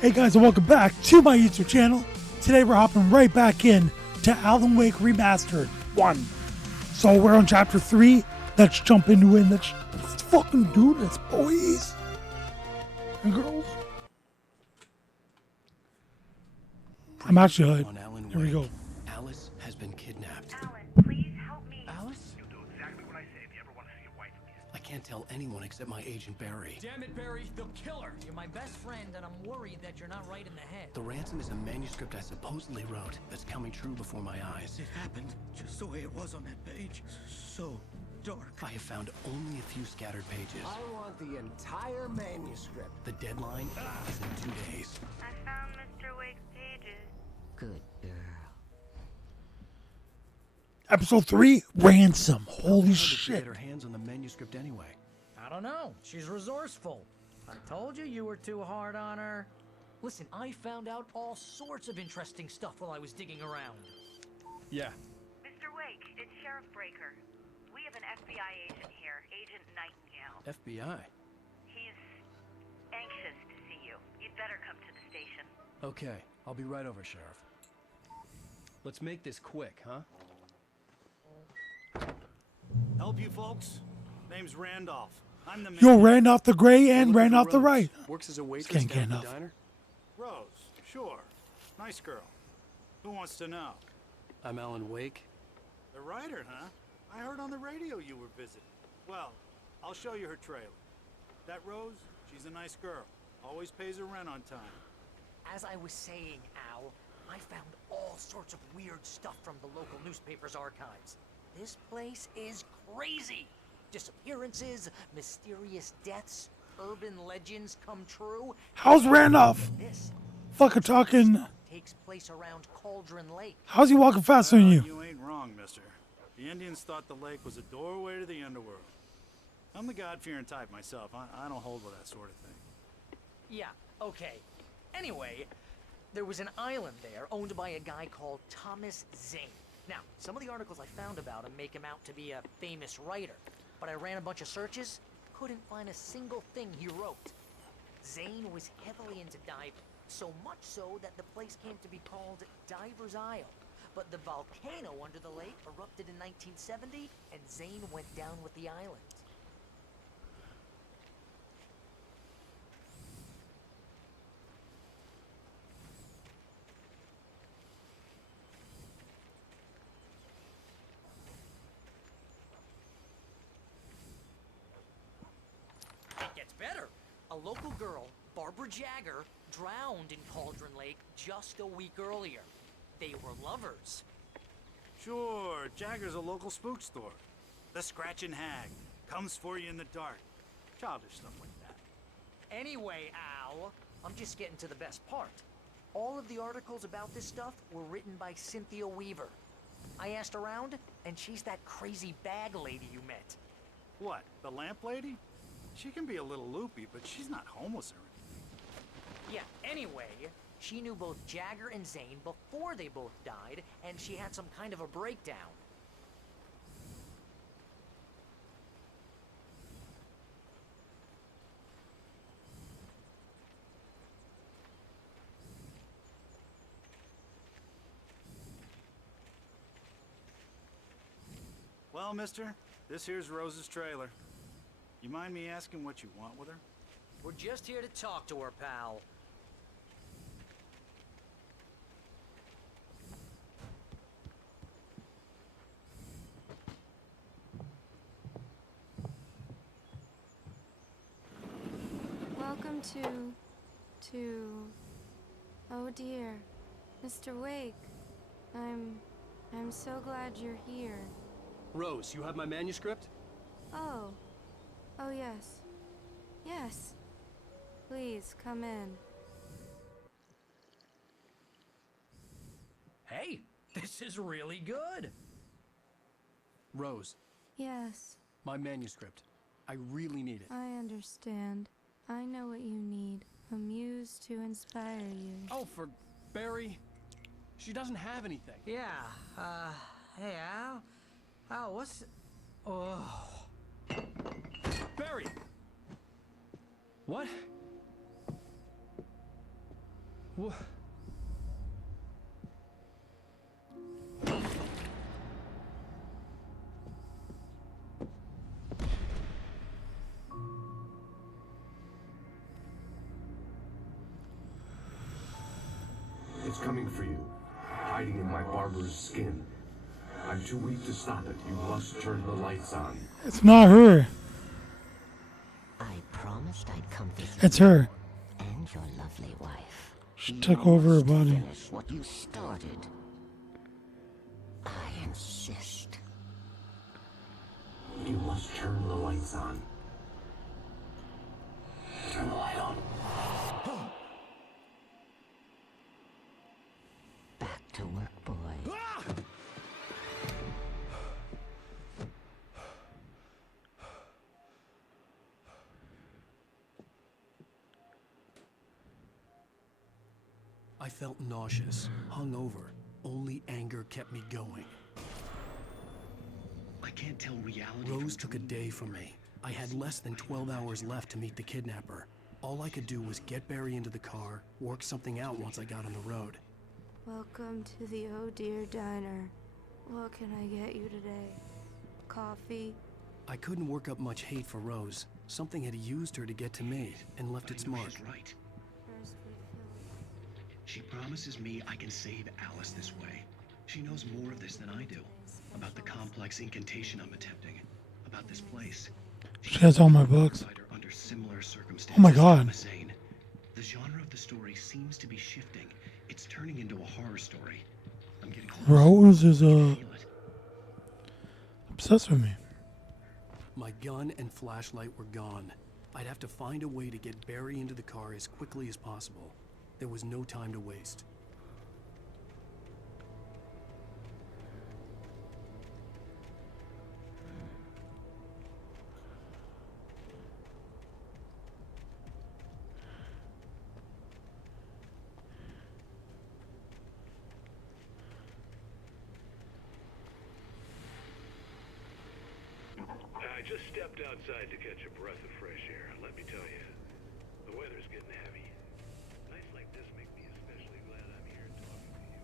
Hey guys, and welcome back to my YouTube channel. Today we're hopping right back in to Alan Wake Remastered 1. So we're on chapter 3. Let's jump into it. Let's fucking do this, boys and girls. I'm actually on Alan Here we go. Alice has been kidnapped. Alan, please help me. Alice? You'll do exactly what I say if you ever want to see your wife again. I can't tell anyone except my agent Barry. Damn it, Barry, they'll kill her. You're my best friend, and I'm worried that you're not right in the head. The ransom is a manuscript I supposedly wrote that's coming true before my eyes. It happened just the way it was on that page. So dark. I have found only a few scattered pages. I want the entire manuscript. The deadline is in 2 days. I found Mr. Wake's pages. Good girl. Episode 3, Ransom. Holy How did she shit. get her hands on the manuscript anyway? I don't know. She's resourceful. I told you you were too hard on her. Listen, I found out all sorts of interesting stuff while I was digging around. Yeah. Mr. Wake, it's Sheriff Breaker. We have an FBI agent here, Agent Nightingale. FBI. He's anxious to see you. You'd better come to the station. Okay, I'll be right over, Sheriff. Let's make this quick, huh? Help you folks? Name's Randolph. I'm the man. Yo, Randolph the Gray and Looking for Randolph the Rose. Right. Works as a waitress can't down get at the enough. diner. Rose, sure. Nice girl. Who wants to know? I'm Alan Wake. The writer, huh? I heard on the radio you were visiting. Well, I'll show you her trailer. That Rose, she's a nice girl. Always pays her rent on time. As I was saying, Al, I found all sorts of weird stuff from the local newspaper's archives. This place is crazy. Disappearances, mysterious deaths, urban legends come true. How's Randolph? This Fucking talking. takes place around Cauldron Lake. How's he walking faster than you? You ain't wrong, mister. The Indians thought the lake was a doorway to the underworld. I'm the God-fearing type myself. I don't hold with that sort of thing. Yeah, okay. Anyway, there was an island there owned by a guy called Thomas Zane. Now, some of the articles I found about him make him out to be a famous writer, but I ran a bunch of searches, couldn't find a single thing he wrote. Zane was heavily into diving, so much so that the place came to be called Diver's Isle. But the volcano under the lake erupted in 1970, and Zane went down with the island. It gets better. A local girl, Barbara Jagger, drowned in Cauldron Lake just a week earlier. They were lovers. Sure, Jagger's a local spook store. The Scratching Hag. Comes for you in the dark. Childish stuff like that. Anyway, Al, I'm just getting to the best part. All of the articles about this stuff were written by Cynthia Weaver. I asked around, and she's that crazy bag lady you met. What, the lamp lady? She can be a little loopy, but she's not homeless or anything. Yeah, anyway, she knew both Jagger and Zane before they both died, and she had some kind of a breakdown. Well, mister, this here's Rose's trailer. You mind me asking what you want with her? We're just here to talk to her, pal. Welcome to... Oh dear. Mr. Wake. I'm so glad you're here. Rose, you have my manuscript? Oh. Oh yes. Yes. Please, come in. Hey, this is really good. Rose, Yes, my manuscript. I really need it. I understand. I know what you need. A muse to inspire you. Oh, for Barry. She doesn't have anything. Yeah, hey, Al? Al, what's... Oh... Barry! What? What? It's coming for you, hiding in my barber's skin. I'm too weak to stop it. You must turn the lights on. It's not her. I promised I'd come visit It's her. and your lovely wife. She took over her body. Finish what you started. I insist. You must turn the lights on. Turn the light on. Back to work, boy. I felt nauseous, hungover. Only anger kept me going. I can't tell reality. Rose took a day from me. I had less than 12 hours left to meet the kidnapper. All I could do was get Barry into the car, work something out once I got on the road. Welcome to the Oh Dear Diner. What can I get you today? Coffee? I couldn't work up much hate for Rose. Something had used her to get to me and left its mark. She's right. First refill. She promises me I can save Alice this way. She knows more of this than I do. About the complex incantation I'm attempting. About this place. She has all my books. Under similar circumstances. Oh my God. Thomas Zane. The genre of the story seems to be shifting. It's turning into a horror story. I'm getting close. Rose is Feel it. obsessed with me. My gun and flashlight were gone. I'd have to find a way to get Barry into the car as quickly as possible. There was no time to waste. I just stepped outside to catch a breath of fresh air. Let me tell you, the weather's getting heavy. Nights like this make me especially glad I'm here talking to you.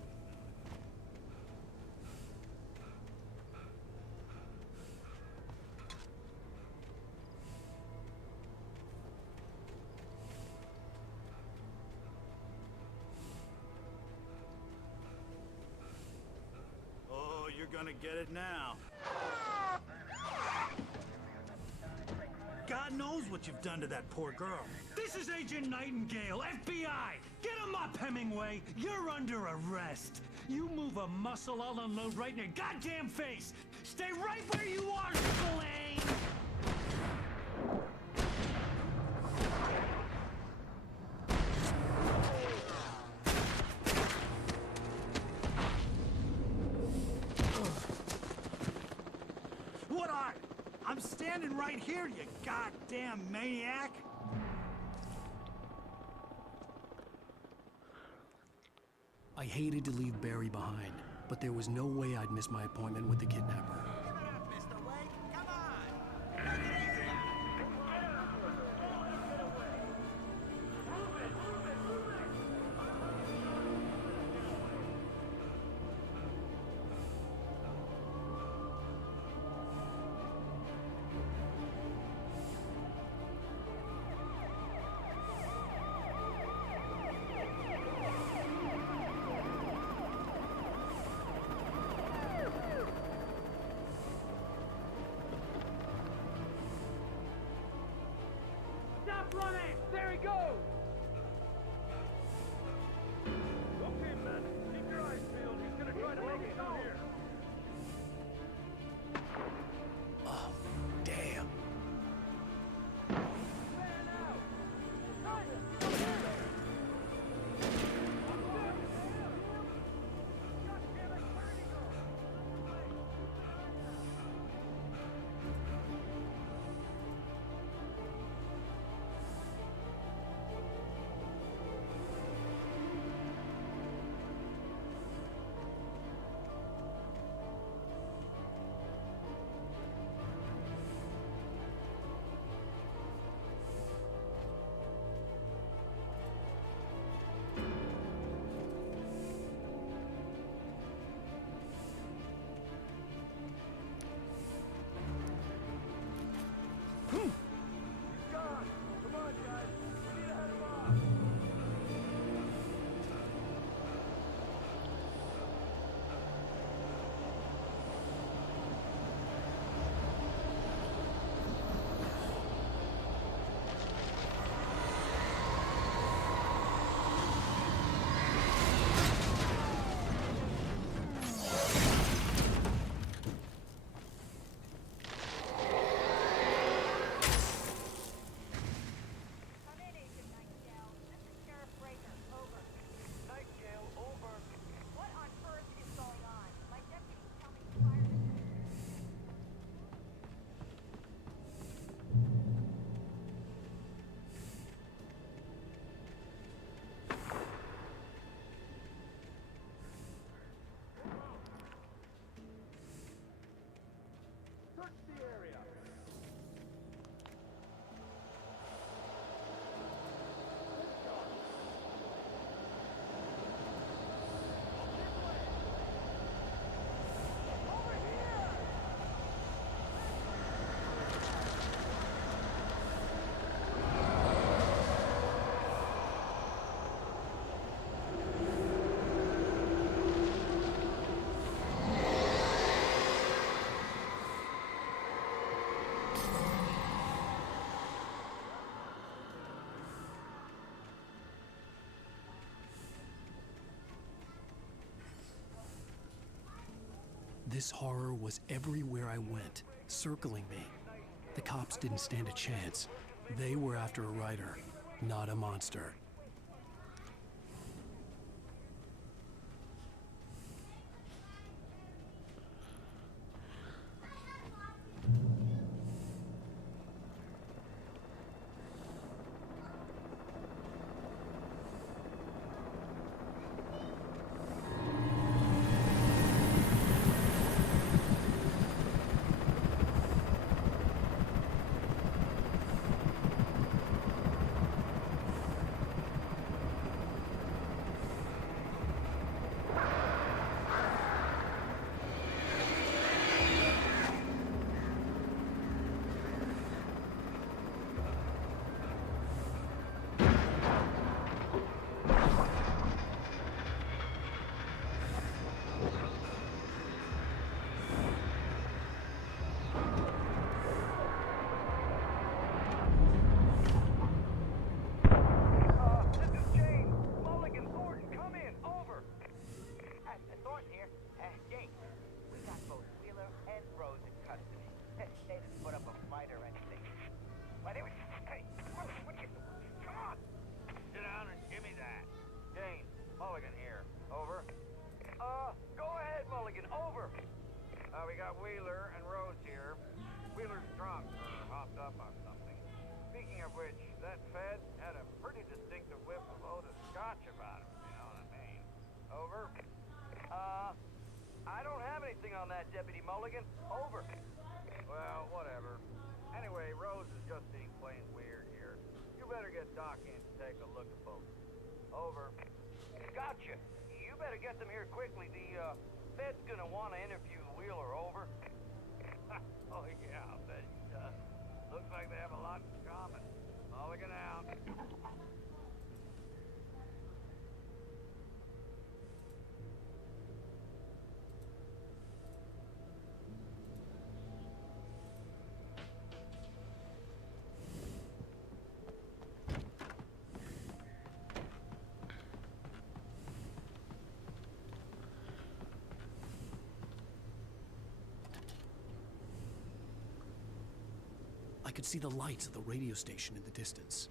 Oh, you're gonna get it now. God knows what you've done to that poor girl. This is Agent Nightingale, FBI! Get him up, Hemingway! You're under arrest! You move a muscle, I'll unload right in your goddamn face! Stay right where you are, Spillane! What are? I'm standing right here, you goddamn maniac! I hated to leave Barry behind, but there was no way I'd miss my appointment with the kidnapper. Stop running! There he goes! Okay, man. Keep your eyes peeled. He's gonna try to make it through here. Oh, damn. This horror was everywhere I went, circling me. The cops didn't stand a chance. They were after a writer, not a monster. Wheeler and Rose here. Wheeler's drunk or hopped up on something. Speaking of which, that Fed had a pretty distinctive whiff of Otis Scotch about him, you know what I mean? Over. I don't have anything on that, Deputy Mulligan. Over. Well, whatever. Anyway, Rose is just being plain weird here. You better get Doc in to take a look at both. Over. Gotcha. You better get them here quickly. The Fed's gonna want to interview Wheeler. Over. Oh yeah, I bet he does. Looks like they have a lot in common. Mulligan out. I could see the lights of the radio station in the distance.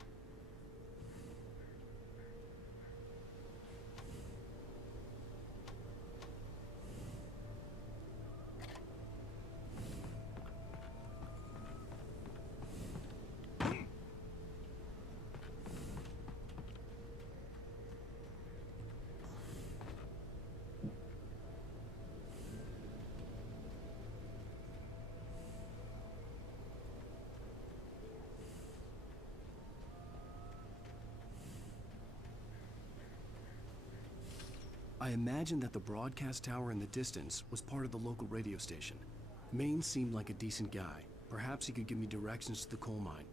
I imagined that the broadcast tower in the distance was part of the local radio station. Maine seemed like a decent guy. Perhaps he could give me directions to the coal mine.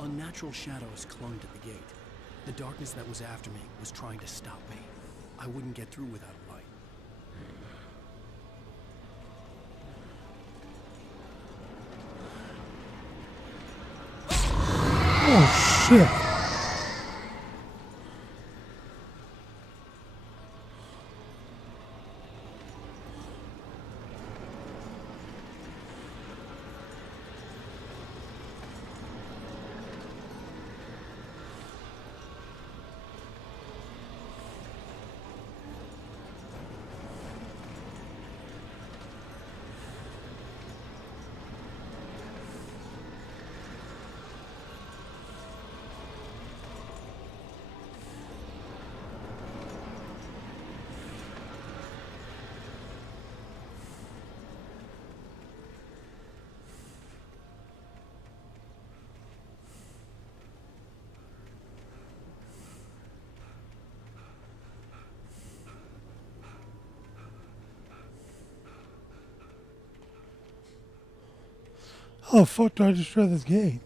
Unnatural shadows clung to the gate. The darkness that was after me was trying to stop me. I wouldn't get through without a light. Oh, shit. How the fuck do I destroy this gate?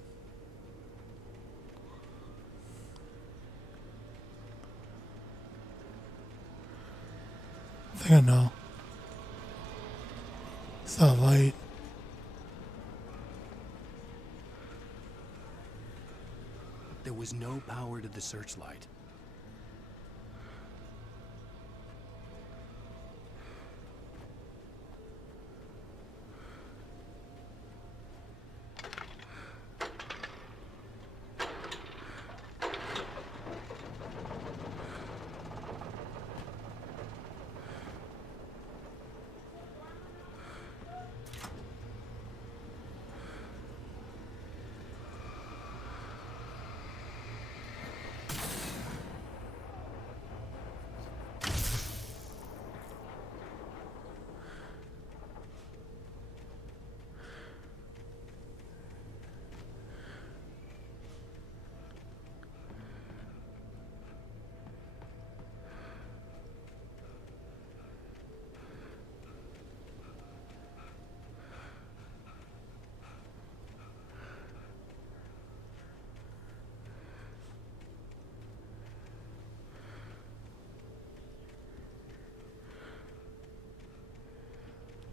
I think I know. the light. There was no power to the searchlight.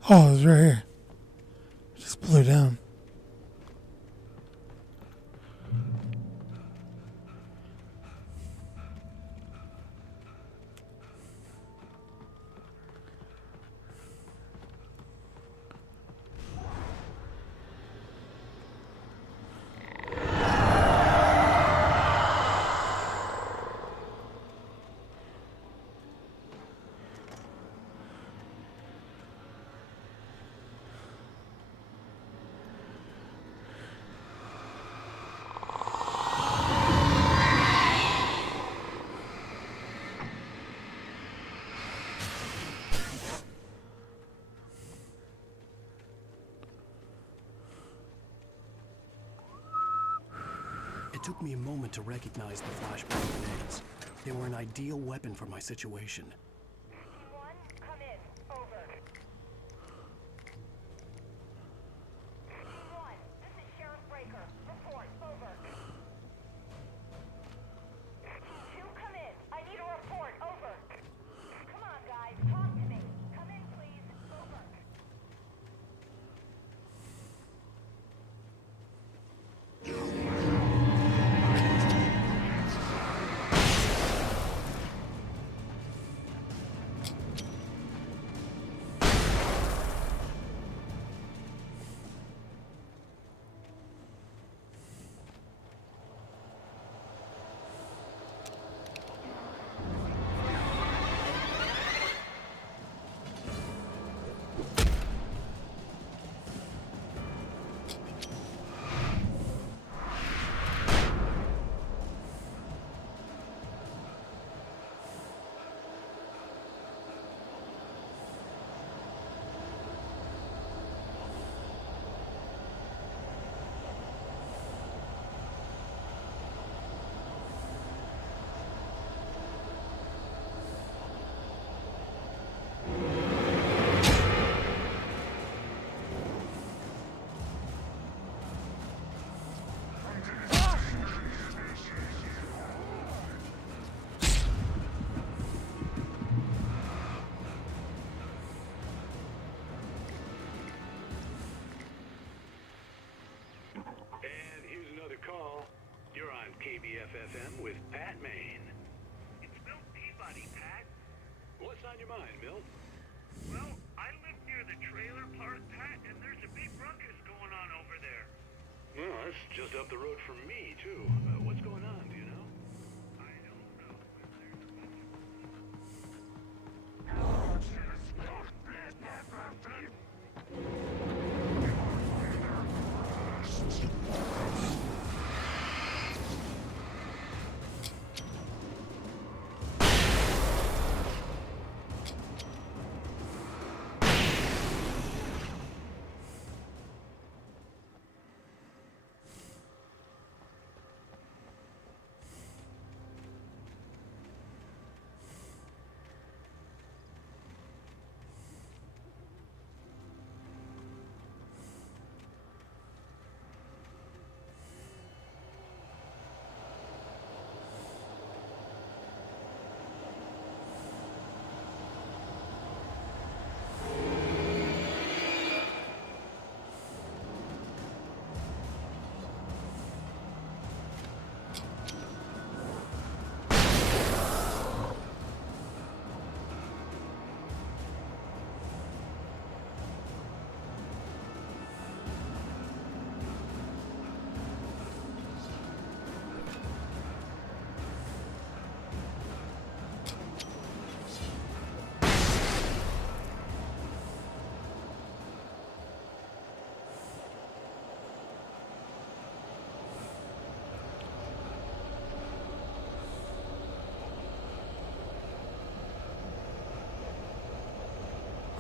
Oh, it was right here. Just blew down. It took me a moment to recognize the flashbang grenades. They were an ideal weapon for my situation. Come in. Over. Team 1, this is Sheriff Breaker. Report. Over. Team 2, come in. I need a report. Over. Come on, guys. Talk to me. Come in, please. Over. And here's another call. You're on KBFFM with Pat Maine. It's Milt Peabody, Pat. What's on your mind, Milt? Well, I live near the trailer park, Pat, and there's a big ruckus going on over there. Well, that's just up the road from me, too. What's going on, do you know? I don't know.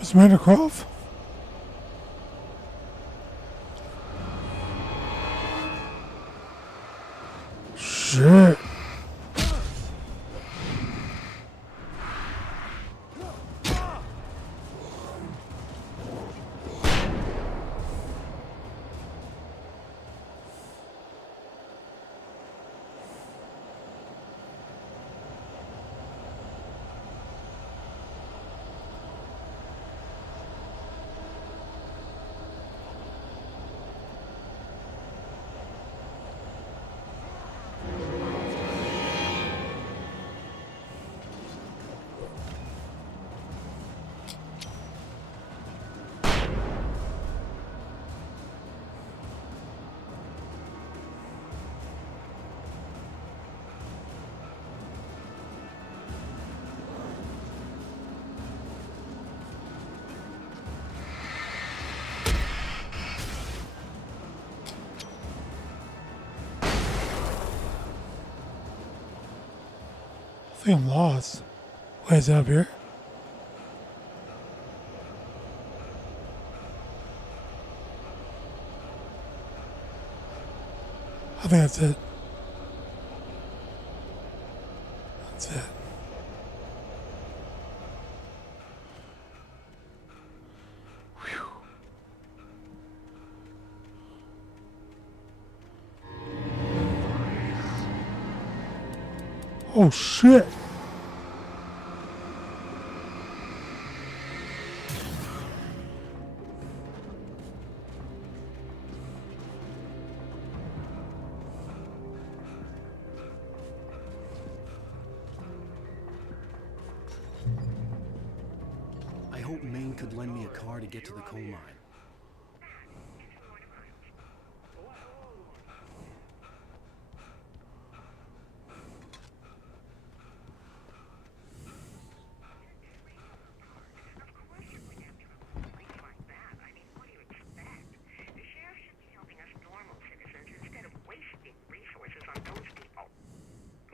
Miss Amanda Croft? Shit. I think I'm lost. Wait, is it up here? I think that's it. That's it. Whew. Oh shit. I hope Maine could lend me a car to get to the coal mine.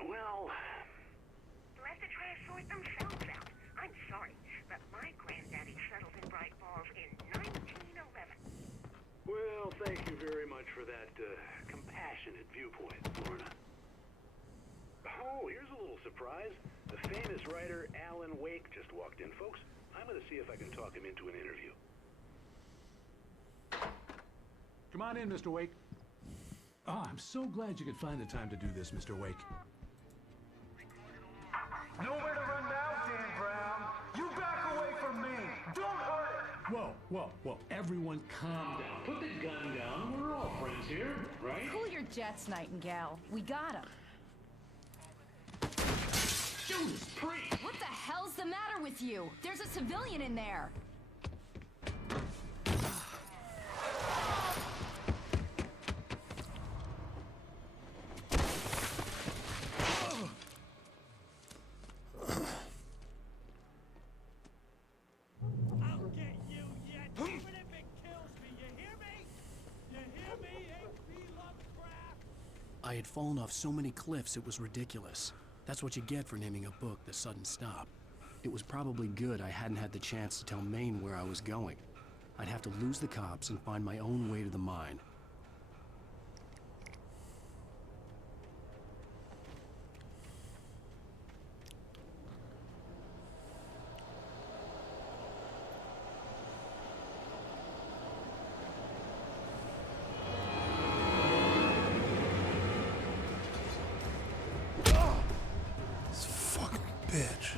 Well, they'll have to try to sort themselves out. I'm sorry, but my granddaddy settled in Bright Falls in 1911. Well, thank you very much for that compassionate viewpoint, Lorna. Oh, here's a little surprise. The famous writer Alan Wake just walked in, folks. I'm going to see if I can talk him into an interview. Come on in, Mr. Wake. Oh, I'm so glad you could find the time to do this, Mr. Wake. Nowhere to run now, Dan Brown. You back away from me. Don't hurt it. Whoa. Everyone calm down. Put the gun down. We're all friends here, right? Cool your jets, Nightingale. We got him. Judas Priest! What the hell's the matter with you? There's a civilian in there. I had fallen off so many cliffs it was ridiculous. That's what you get for naming a book The Sudden Stop. It was probably good I hadn't had the chance to tell Maine where I was going. I'd have to lose the cops and find my own way to the mine. Bitch.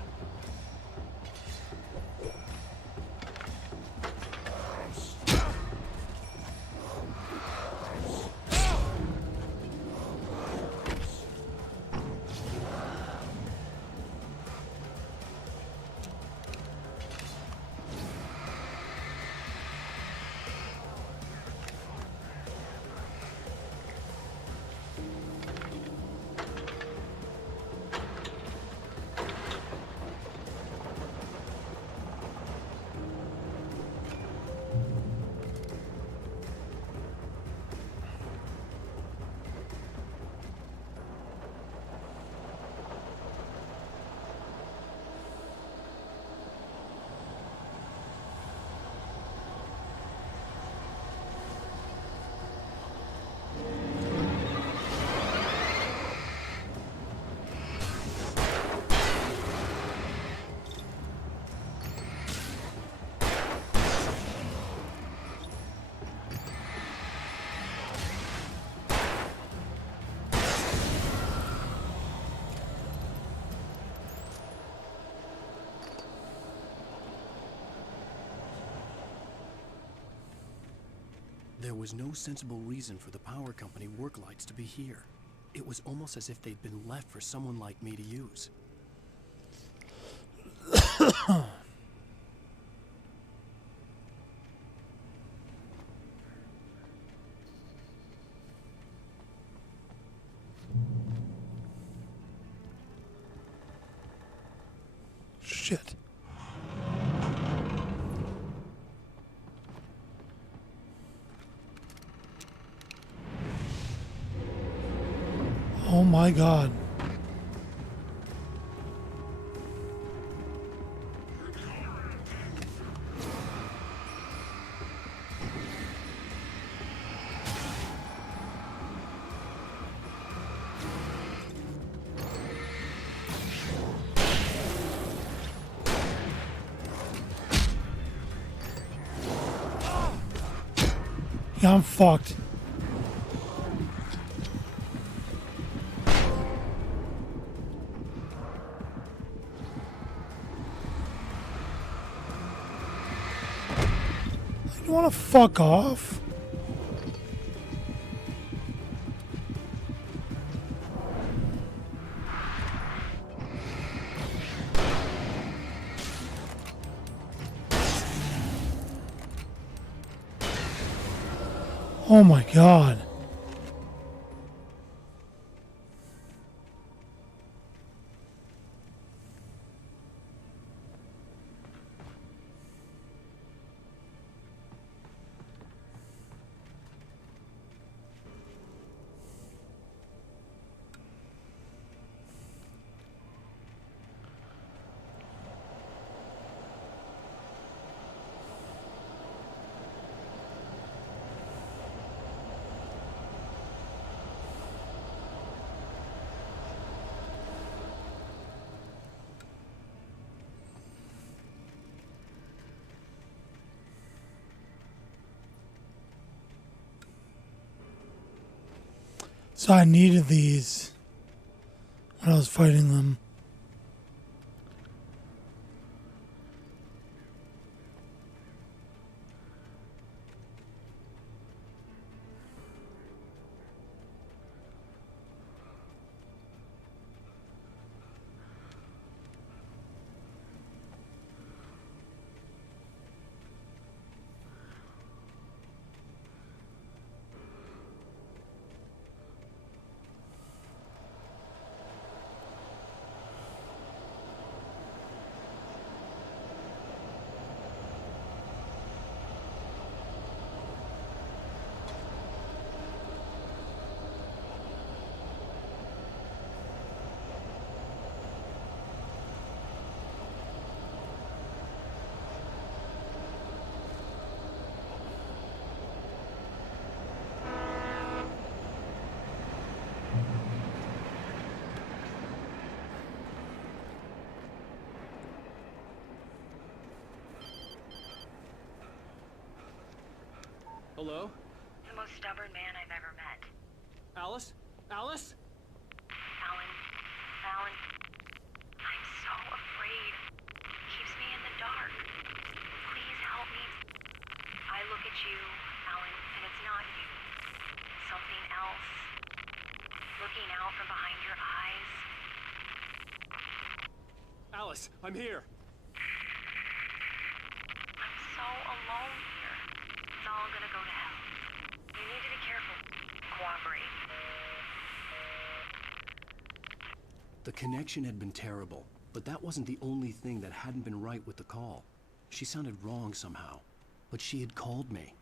There was no sensible reason for the power company work lights to be here. It was almost as if they'd been left for someone like me to use. Shit. Oh my God. Yeah, I'm fucked. You wanna fuck off? Oh my God. So I needed these when I was fighting them. Hello? The most stubborn man I've ever met. Alice? Alice? Alan, I'm so afraid. He keeps me in the dark. Please help me. I look at you, Alan, and it's not you. Something else. Looking out from behind your eyes. Alice, I'm here. I'm so alone here. It's all gonna go to hell. You need to be careful. Cooperate. The connection had been terrible, but that wasn't the only thing that hadn't been right with the call. She sounded wrong somehow, but she had called me.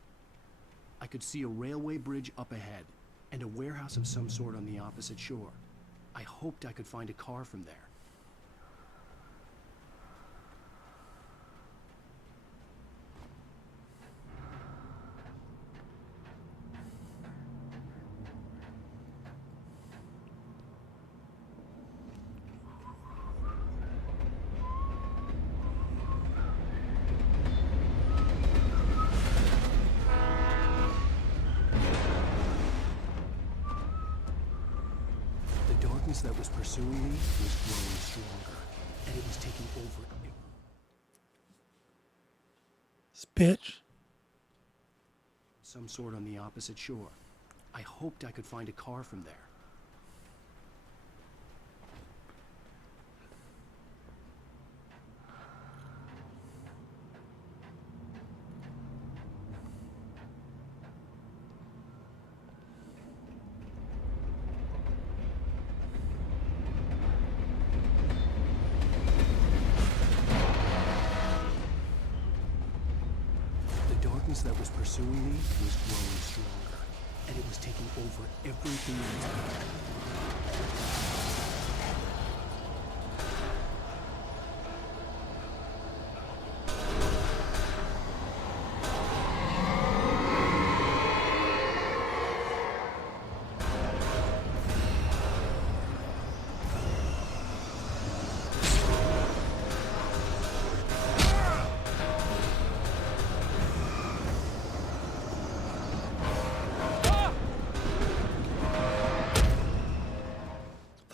I could see a railway bridge up ahead, and a warehouse of some sort on the opposite shore. I hoped I could find a car from there. The darkness that was pursuing me was growing stronger, and it was taking over. This bitch. Some sort on the opposite shore. I hoped I could find a car from there. The darkness that was pursuing me was growing stronger, and it was taking over everything in its path.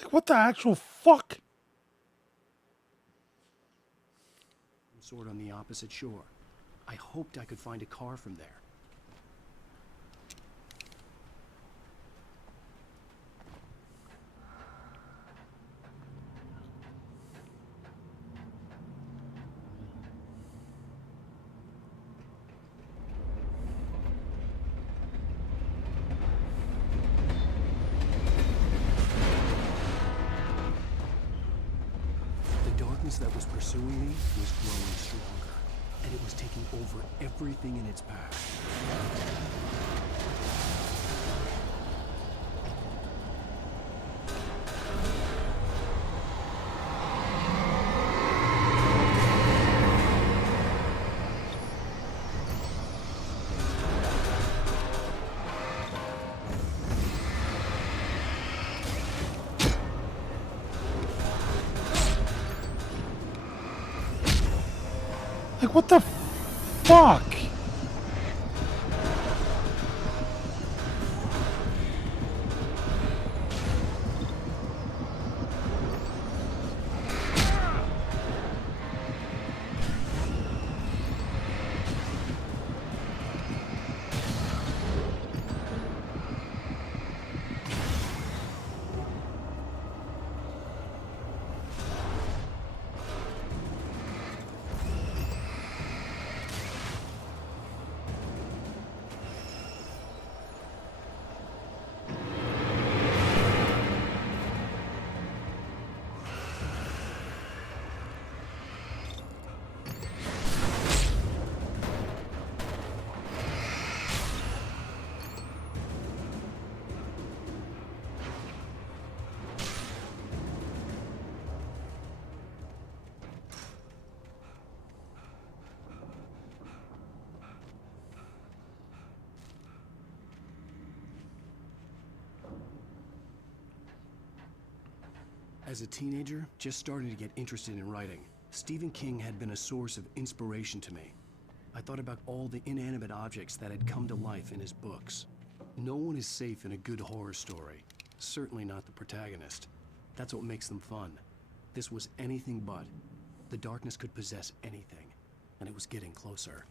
What the actual fuck? Some sort on the opposite shore. I hoped I could find a car from there. The darkness that was pursuing me was growing stronger, and it was taking over everything in its path. Like, what the fuck? As a teenager, just starting to get interested in writing, Stephen King had been a source of inspiration to me. I thought about all the inanimate objects that had come to life in his books. No one is safe in a good horror story. Certainly not the protagonist. That's what makes them fun. This was anything but. The darkness could possess anything, and it was getting closer.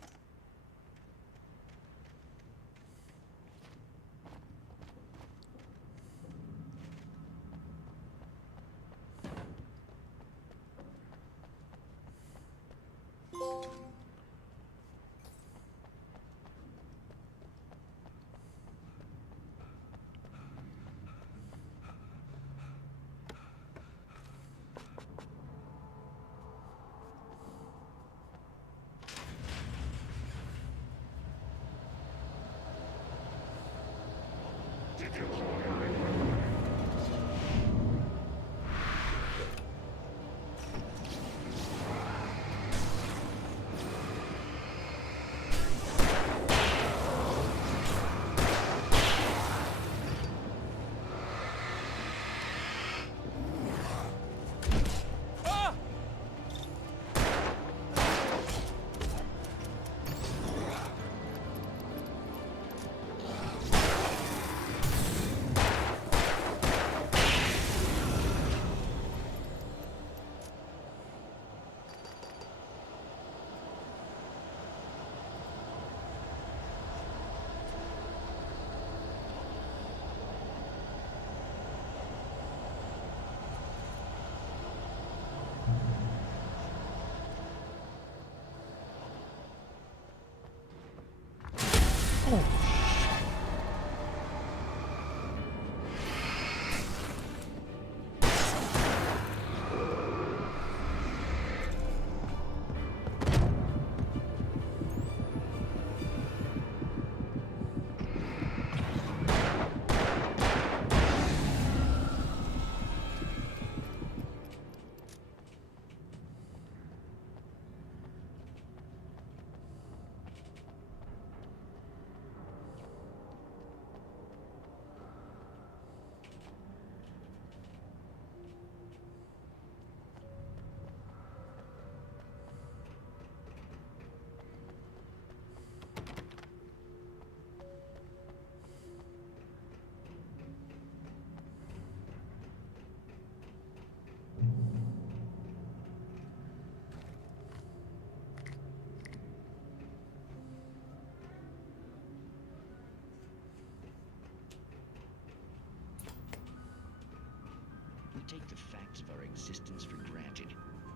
facts of our existence for granted,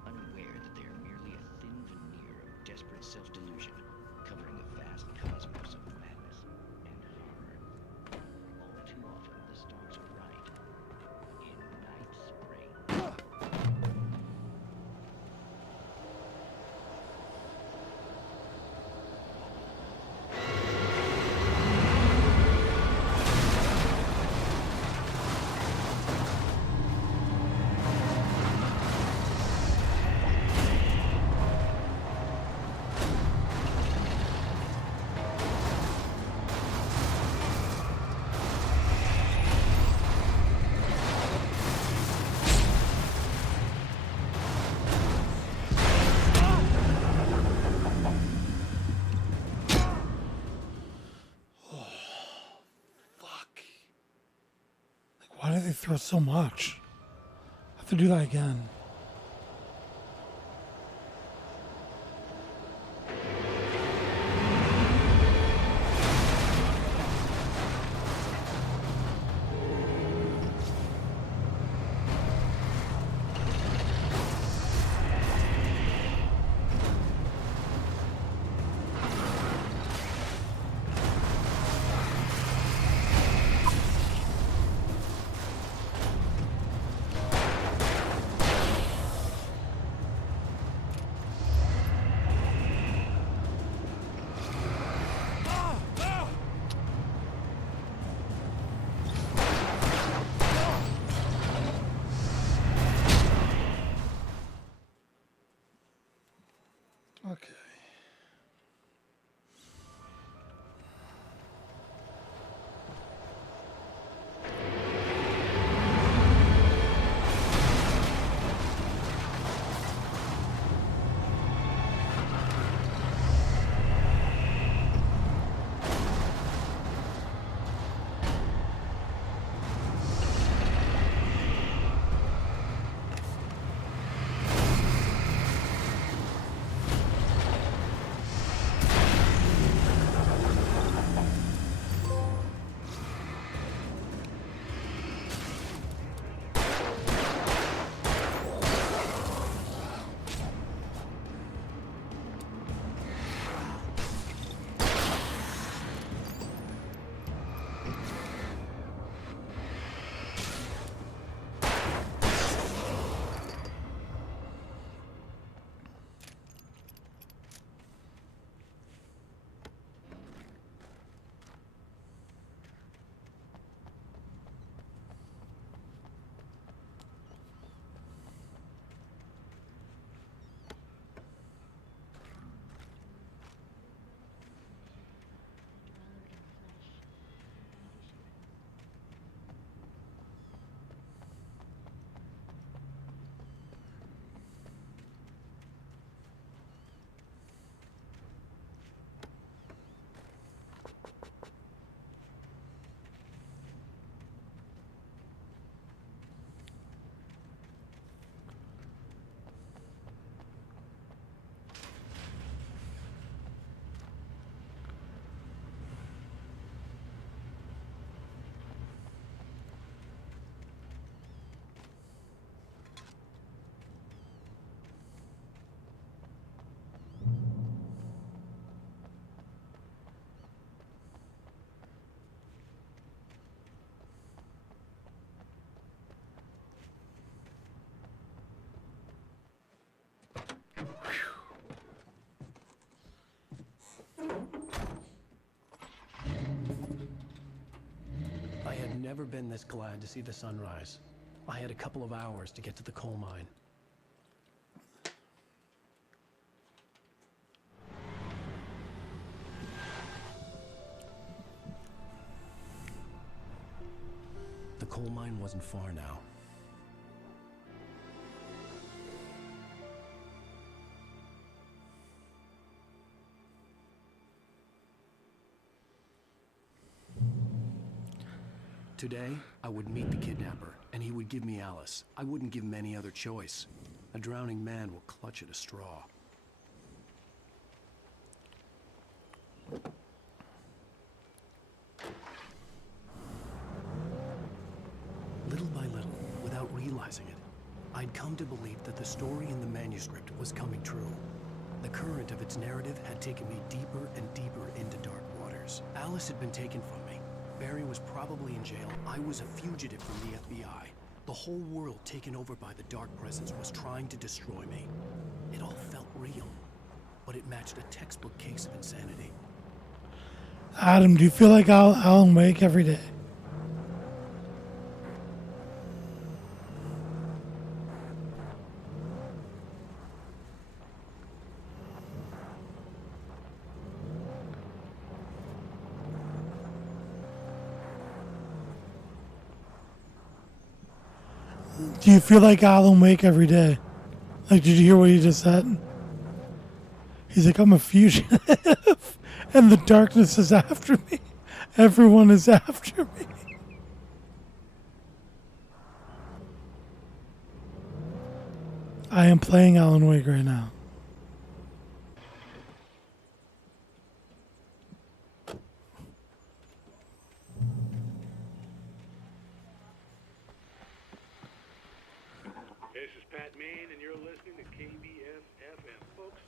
unaware that they are merely a thin veneer of desperate self-delusion, covering a vast cosmos of madness and horror. All too often, the stars are right. In Night Spring. Why did they throw so much? I have to do that again. Okay. I had never been this glad to see the sunrise. I had a couple of hours to get to the coal mine. The coal mine wasn't far now. Today, I would meet the kidnapper, and he would give me Alice. I wouldn't give him any other choice. A drowning man will clutch at a straw. Little by little, without realizing it, I'd come to believe that the story in the manuscript was coming true. The current of its narrative had taken me deeper and deeper into dark waters. Alice had been taken from me. Barry was probably in jail. I was a fugitive from the FBI. The whole world taken over by the Dark Presence was trying to destroy me. It all felt real, but it matched a textbook case of insanity. Adam, do you feel like Alan Wake every day? Do you feel like Alan Wake every day? Like, did you hear what he just said? He's like, I'm a fugitive, and the darkness is after me. Everyone is after me. I am playing Alan Wake right now. This is Pat Main, and you're listening to KBF FM. Folks,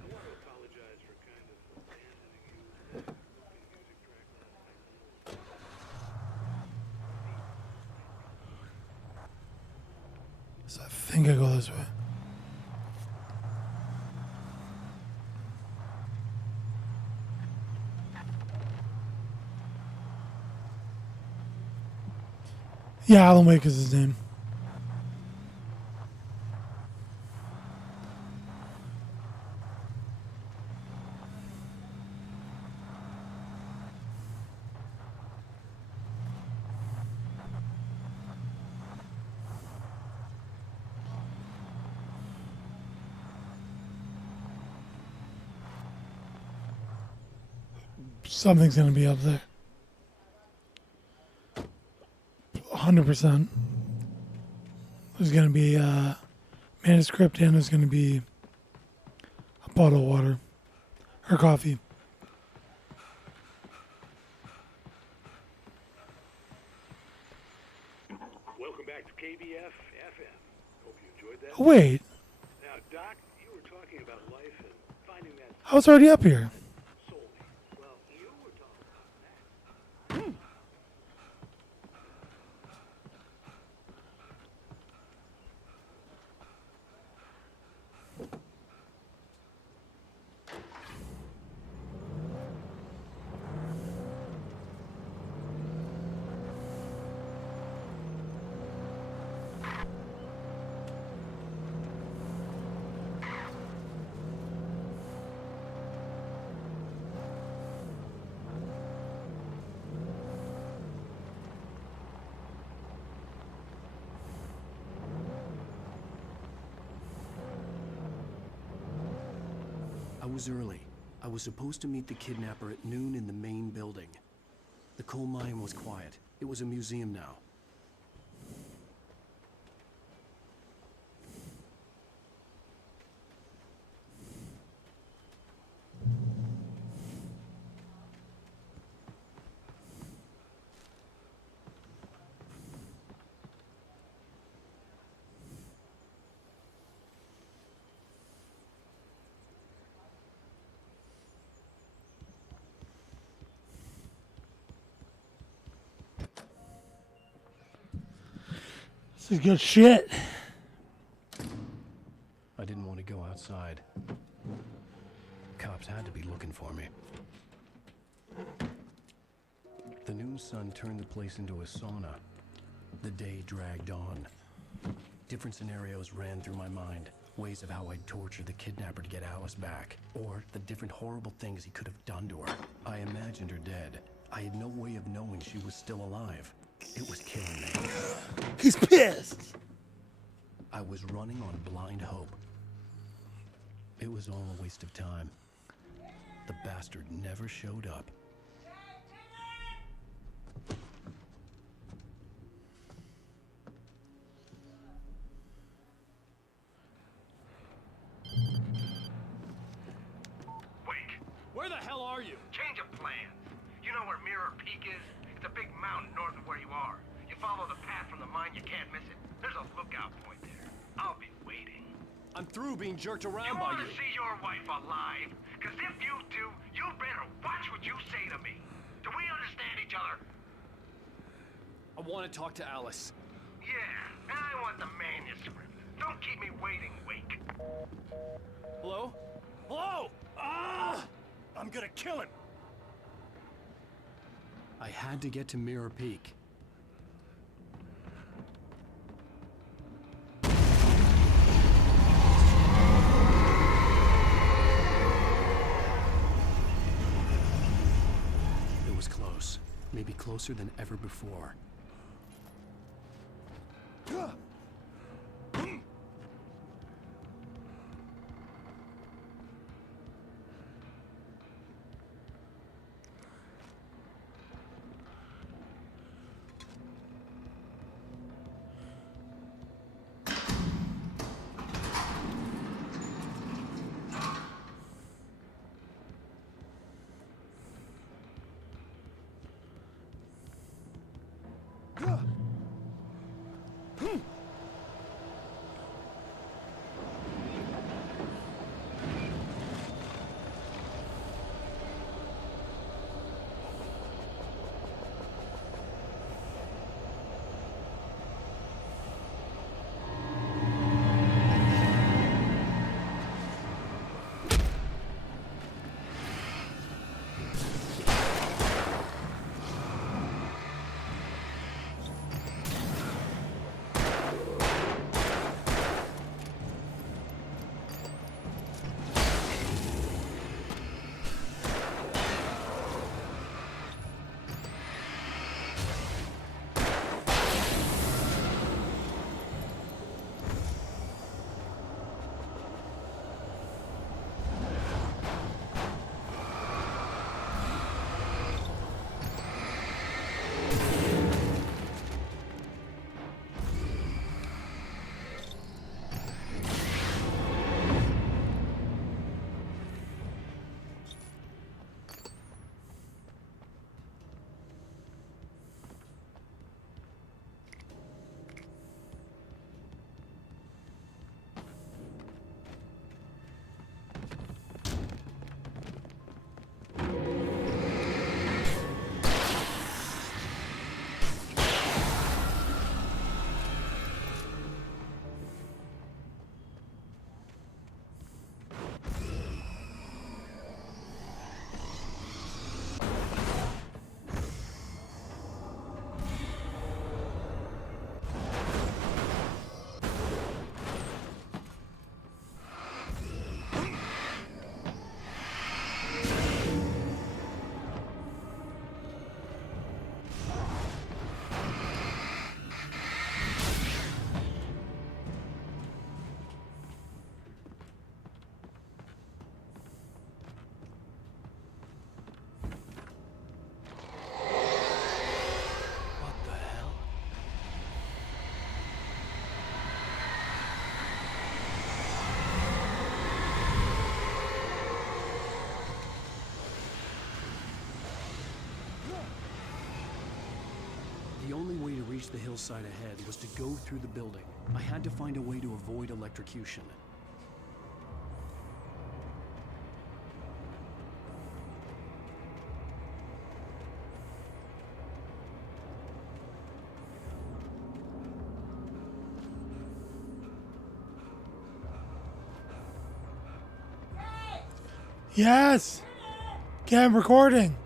I want to apologize for kind of abandoning you with that looping music track last night. So I think I go this way. Yeah, Alan Wake is his name. Something's gonna be up there. 100%. There's gonna be a manuscript and there's gonna be a bottle of water or coffee. Welcome back to KBF FM. Hope you enjoyed that. Wait, Now, Doc, you were talking about life and finding that I was already up here. soulmate. Well, you were talking about that. I was early. I was supposed to meet the kidnapper at noon in the main building. The coal mine was quiet. It was a museum now. This is good shit. I didn't want to go outside. Cops had to be looking for me. The noon sun turned the place into a sauna. The day dragged on. Different scenarios ran through my mind. Ways of how I'd torture the kidnapper to get Alice back. Or the different horrible things he could have done to her. I imagined her dead. I had no way of knowing she was still alive. It was killing me. He's pissed. I was running on blind hope. It was all a waste of time. The bastard never showed up. Wake, where the hell are you? Change of plans. You know where Mirror Peak is? It's a big mountain north of where you are. You follow the path from the mine, you can't miss it. There's a lookout point there. I'm through being jerked You around by want to you. see your wife alive? Because if you do, you better watch what you say to me. Do we understand each other? I want to talk to Alice. Yeah, and I want the manuscript. Don't keep me waiting, Wake. Hello? Hello! Ah! I'm gonna kill him! I had to get to Mirror Peak. It was close. Maybe closer than ever before. The only way to reach the hillside ahead was to go through the building. I had to find a way to avoid electrocution. Yes! Okay, I'm recording.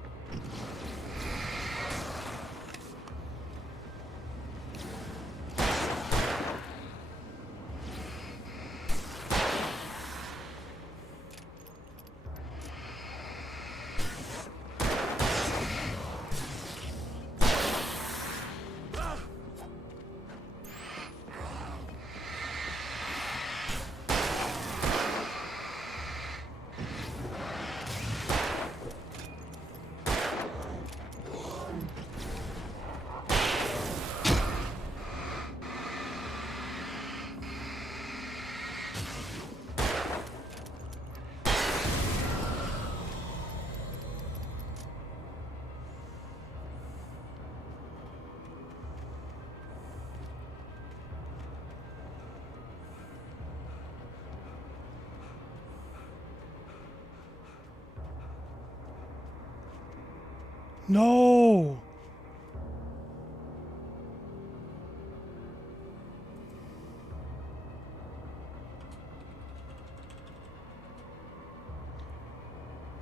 No.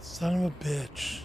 Son of a bitch.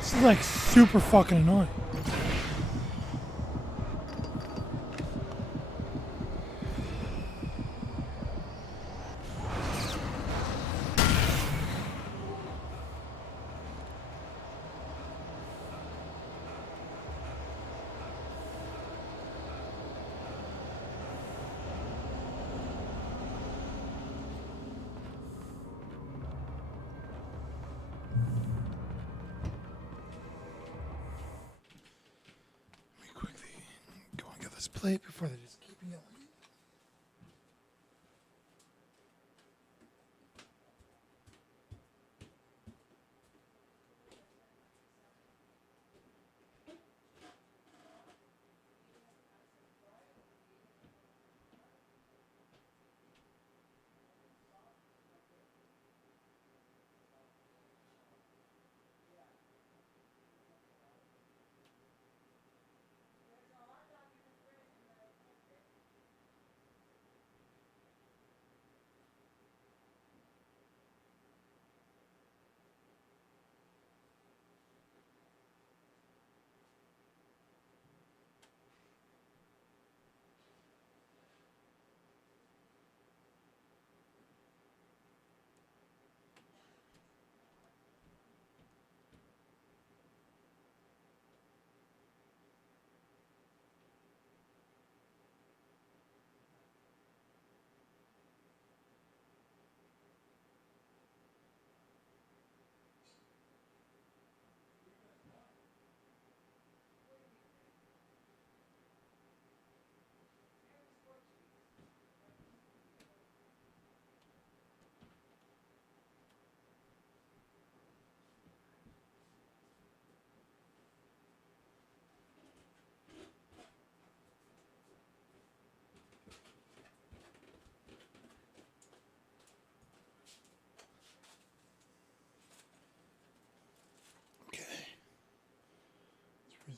This is like super fucking annoying. Plate before they just keep yelling.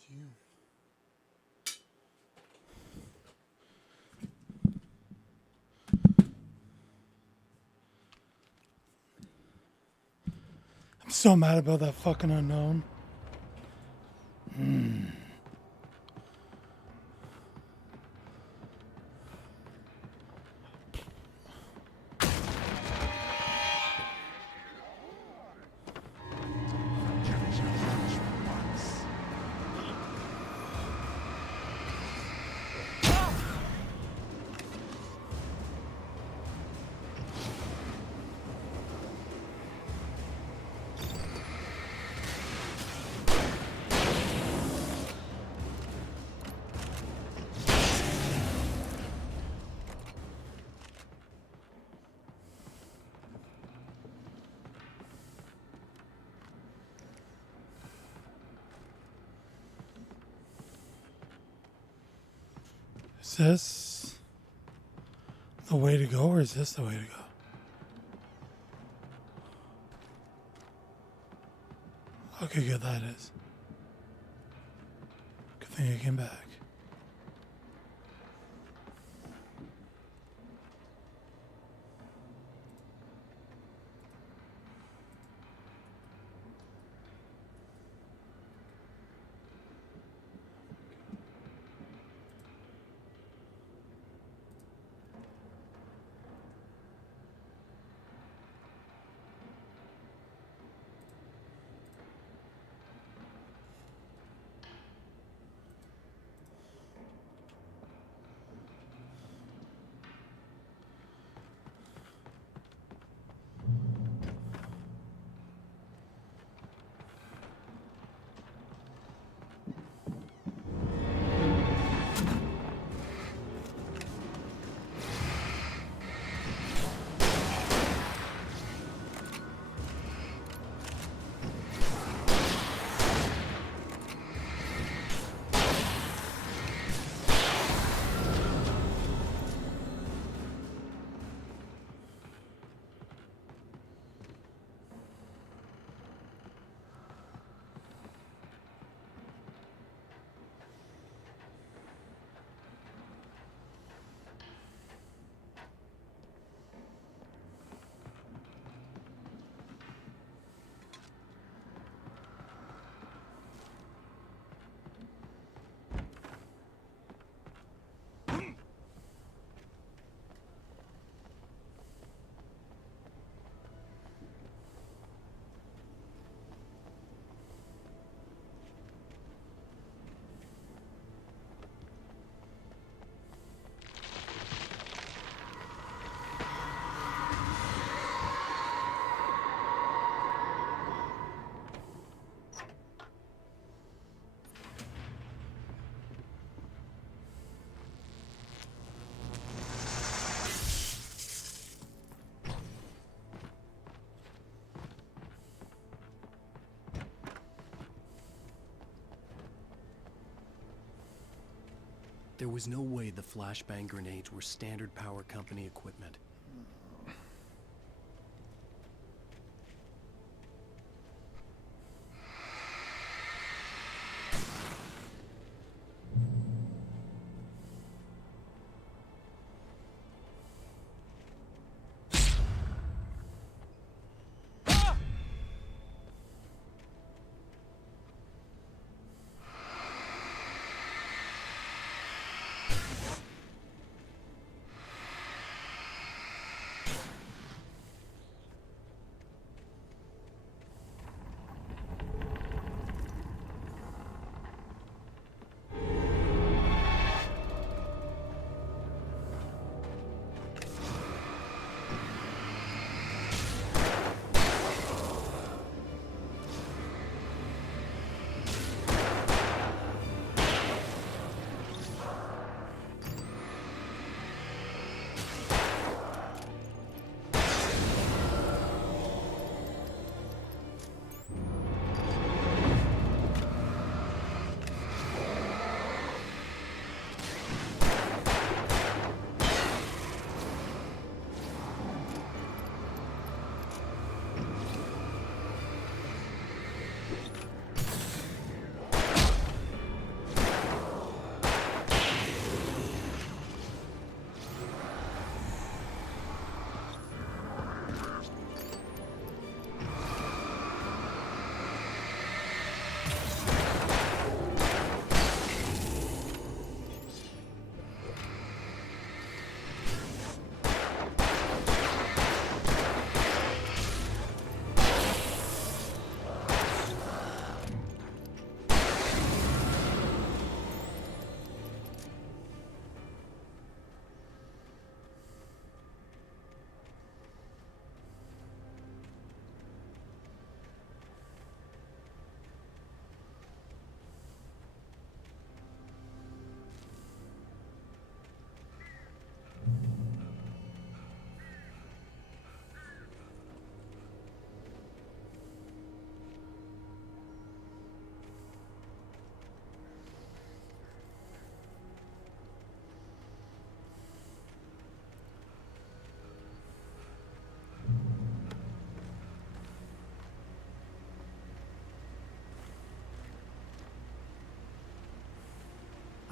You. I'm so mad about that fucking unknown. Is this the way to go, or is this the way to go? Okay, good, that is. Good thing I came back. There was no way the flashbang grenades were standard power company equipment.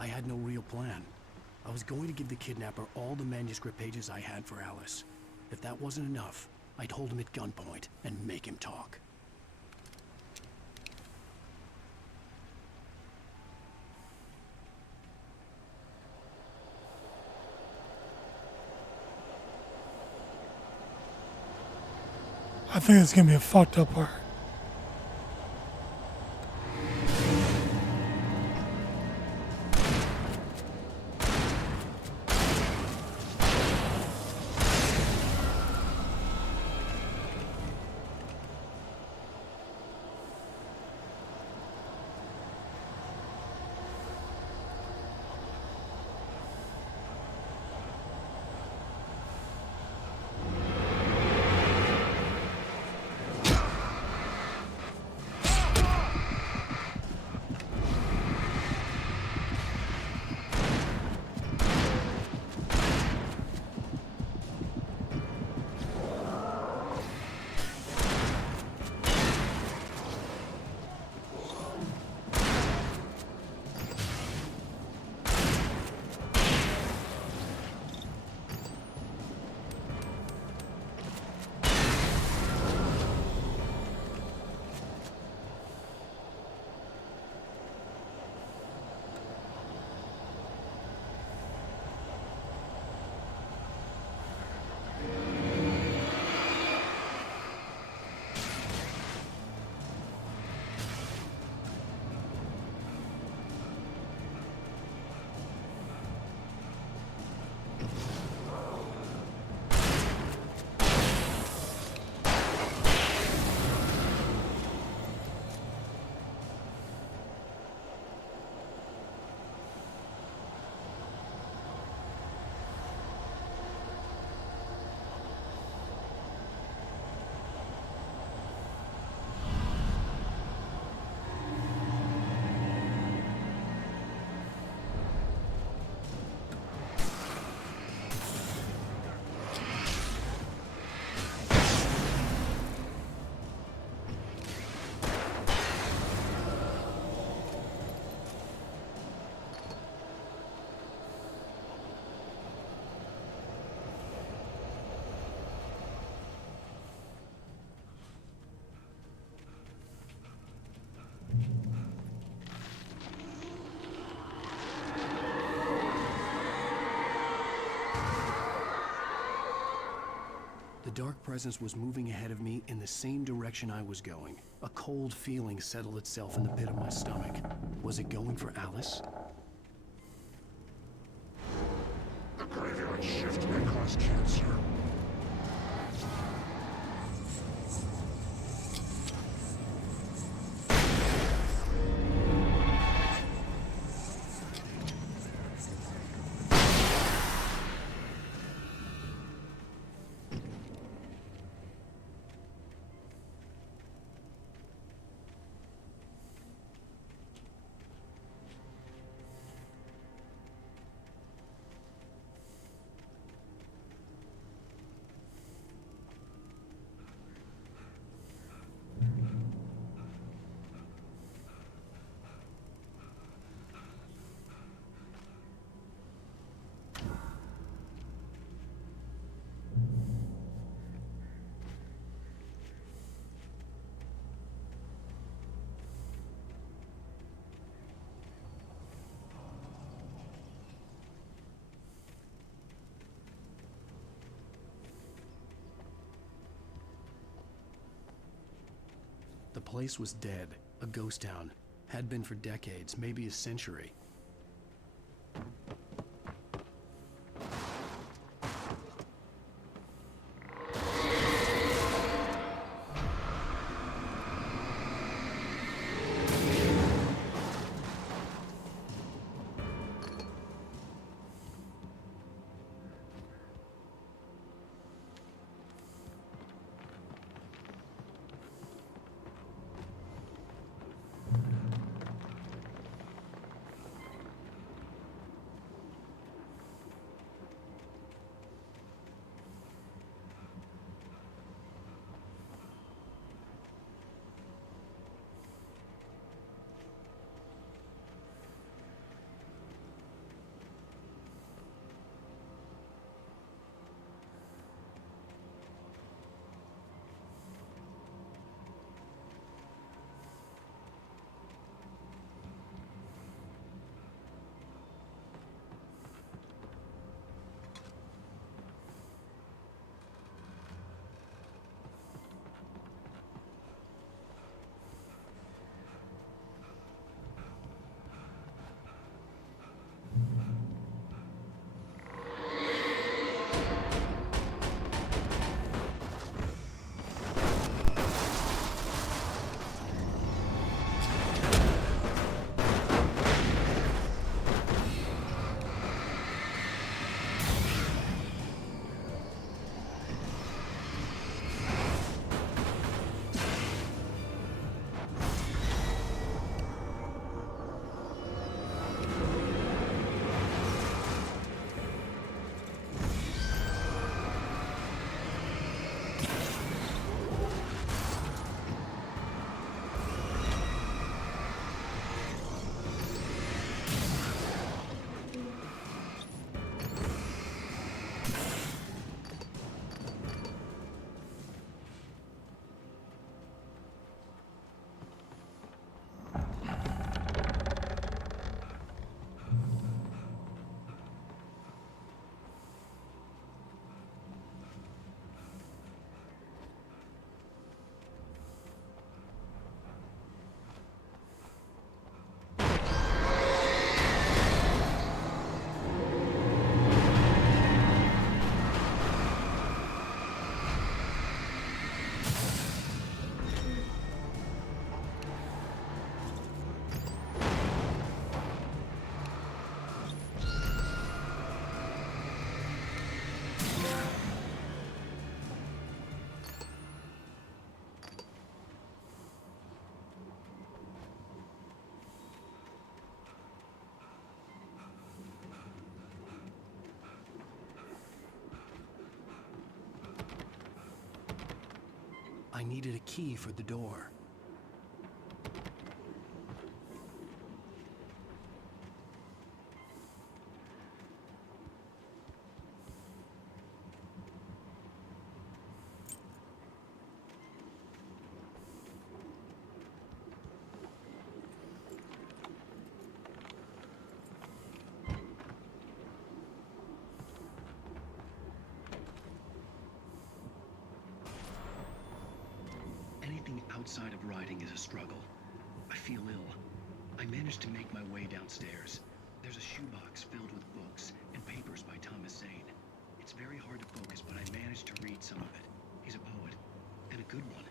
had no real plan. I was going to give the kidnapper all the manuscript pages I had for Alice. If that wasn't enough, I'd hold him at gunpoint and make him talk. I think it's gonna be a fucked up part. The dark presence was moving ahead of me in the same direction I was going. A cold feeling settled itself in the pit of my stomach. Was it going for Alice? The graveyard shift may cause cancer. The place was dead, a ghost town. Had been for decades, maybe a century. I needed a key for the door. Anything outside of writing is a struggle. I feel ill. I managed to make my way downstairs. There's a shoebox filled with books and papers by Thomas Zane. It's very hard to focus, but I managed to read some of it. He's a poet, and a good one.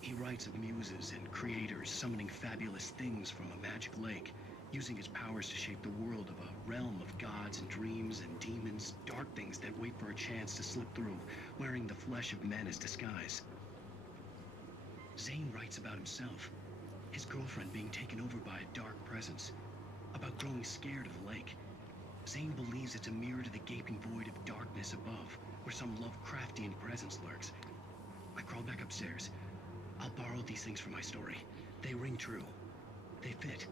He writes of muses and creators summoning fabulous things from a magic lake, using his powers to shape the world of a realm of gods and dreams and demons, dark things that wait for a chance to slip through, wearing the flesh of men as disguise. Zane writes about himself, his girlfriend being taken over by a dark presence, about growing scared of the lake. Zane believes it's a mirror to the gaping void of darkness above, where some Lovecraftian presence lurks. I crawled back upstairs. I'll borrow these things for my story. They ring true. They fit.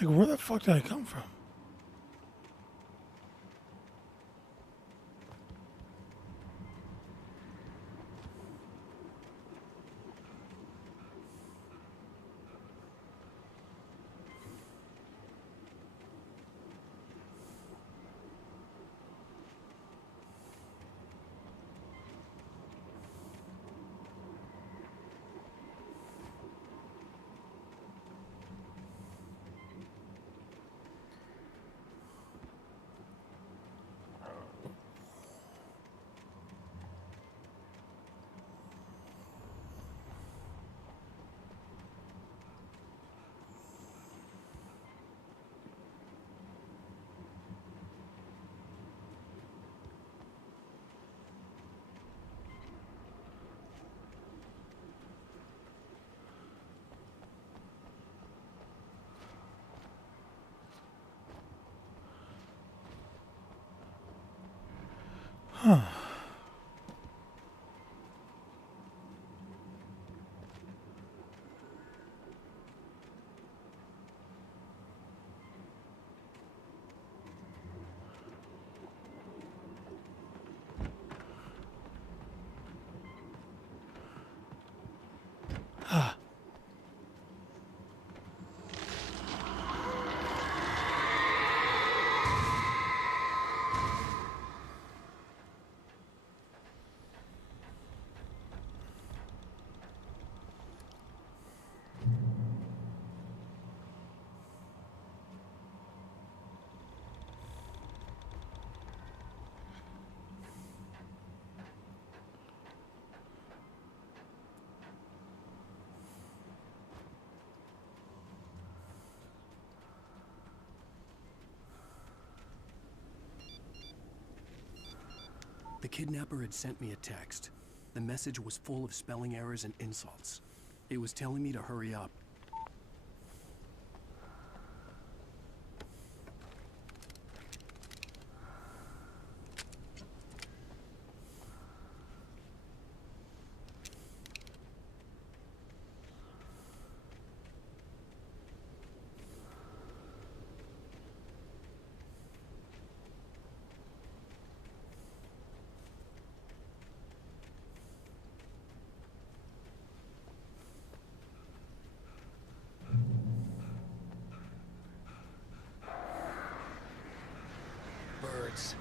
Like, where the fuck did I come from? Huh. Ah. The kidnapper had sent me a text. The message was full of spelling errors and insults. It was telling me to hurry up. Birds.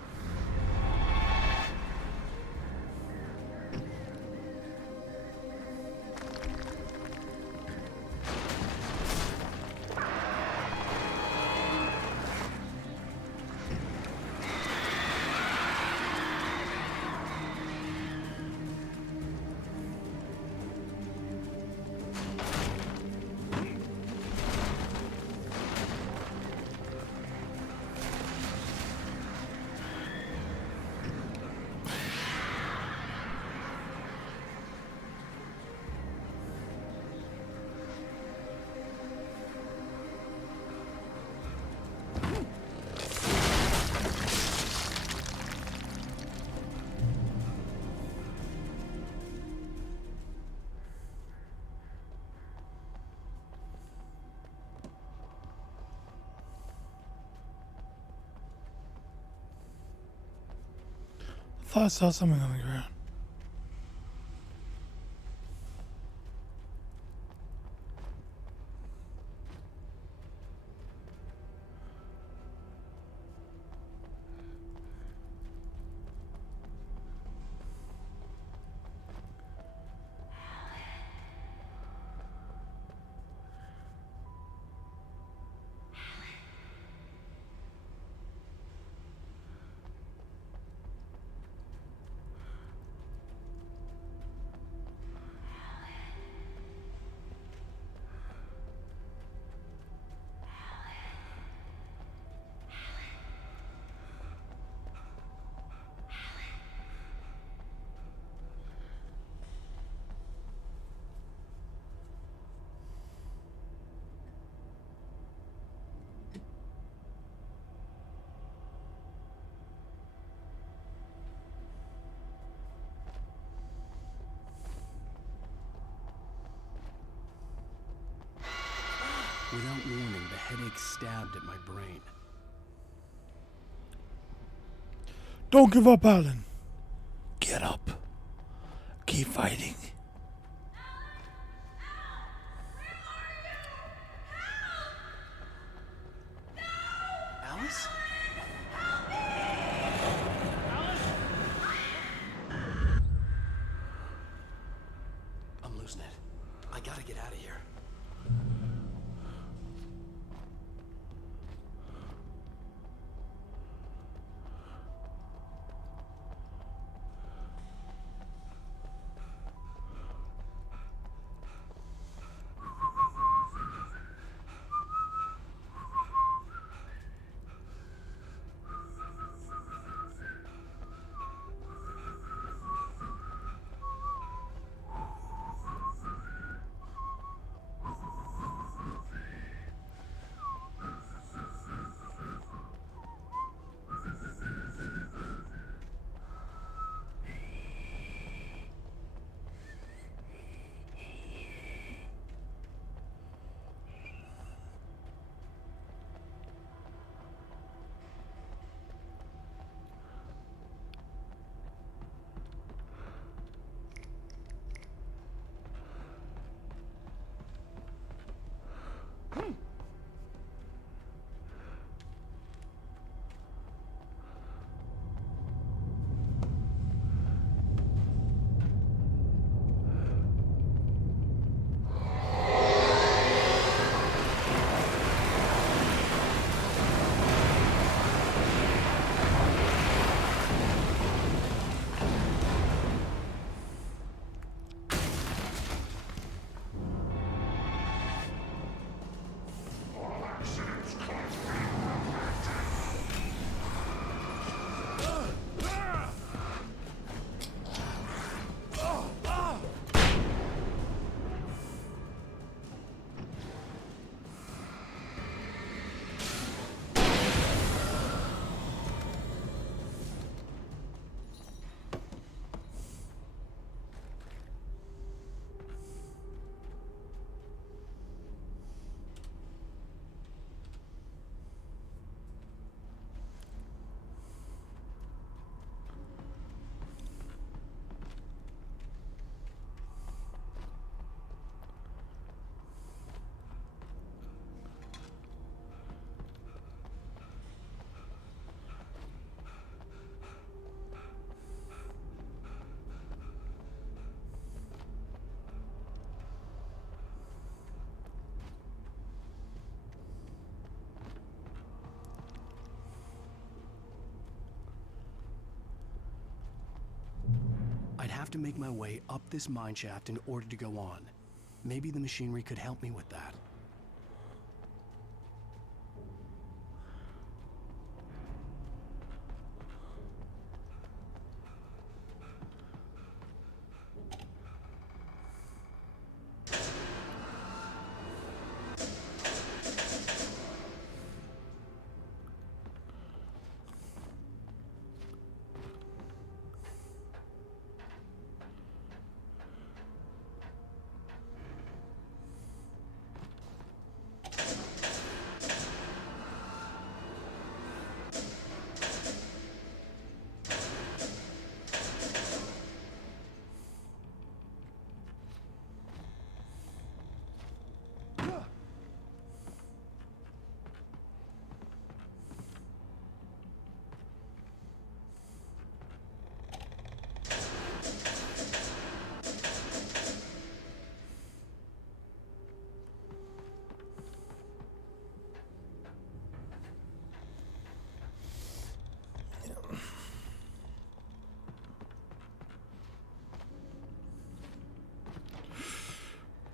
I thought I saw something on the ground. Without warning, the headache stabbed at my brain. Don't give up, Alan. Get up. Keep fighting. Alice? I'm losing it. I gotta get out of here. have to make my way up this mine shaft in order to go on. Maybe the machinery could help me with that.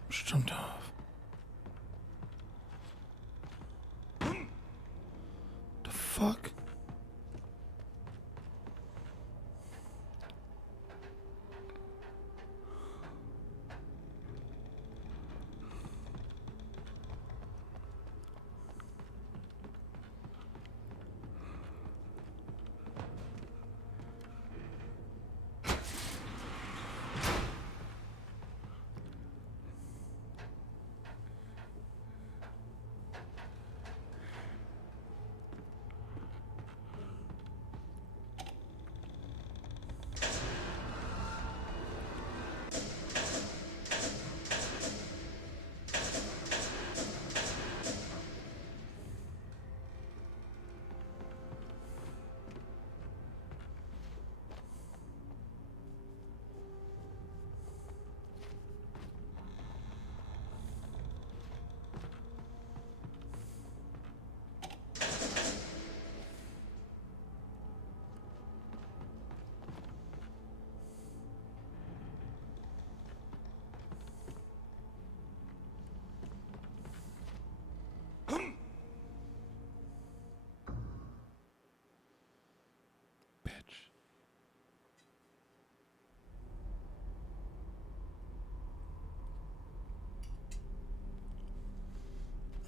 Just jumped off. The fuck?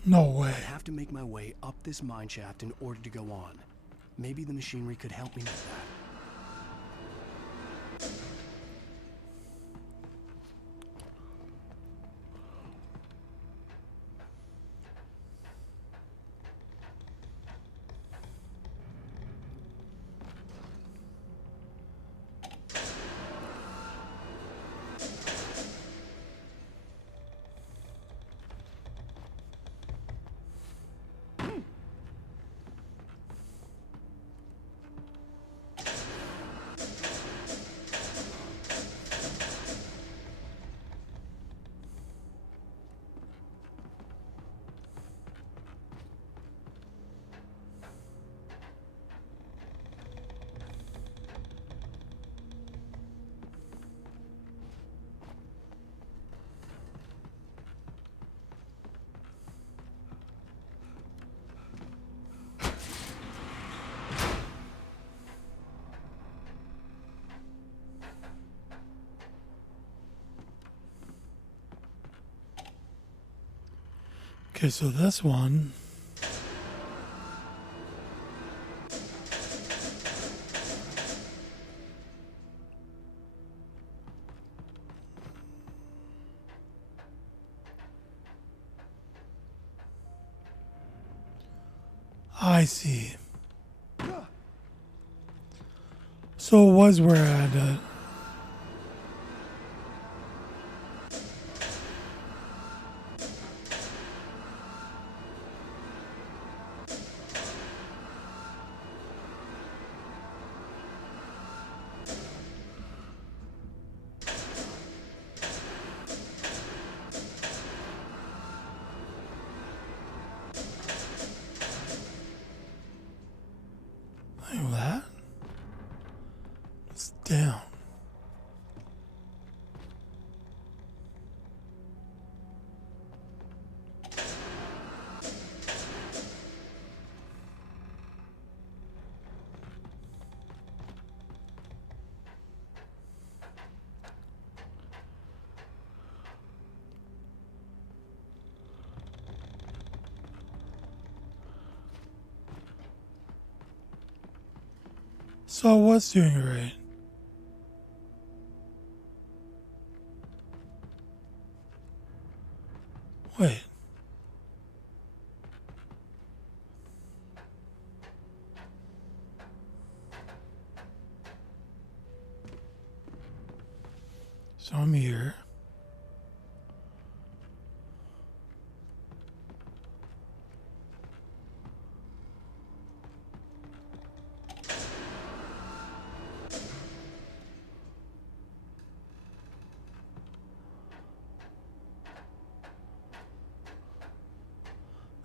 No way. I'd have to make my way up this mine shaft in order to go on. Maybe the machinery could help me with that. Okay, so this one. I see. So it was where I had to. Like that? It's down. So I was doing it right. Wait. So I'm here.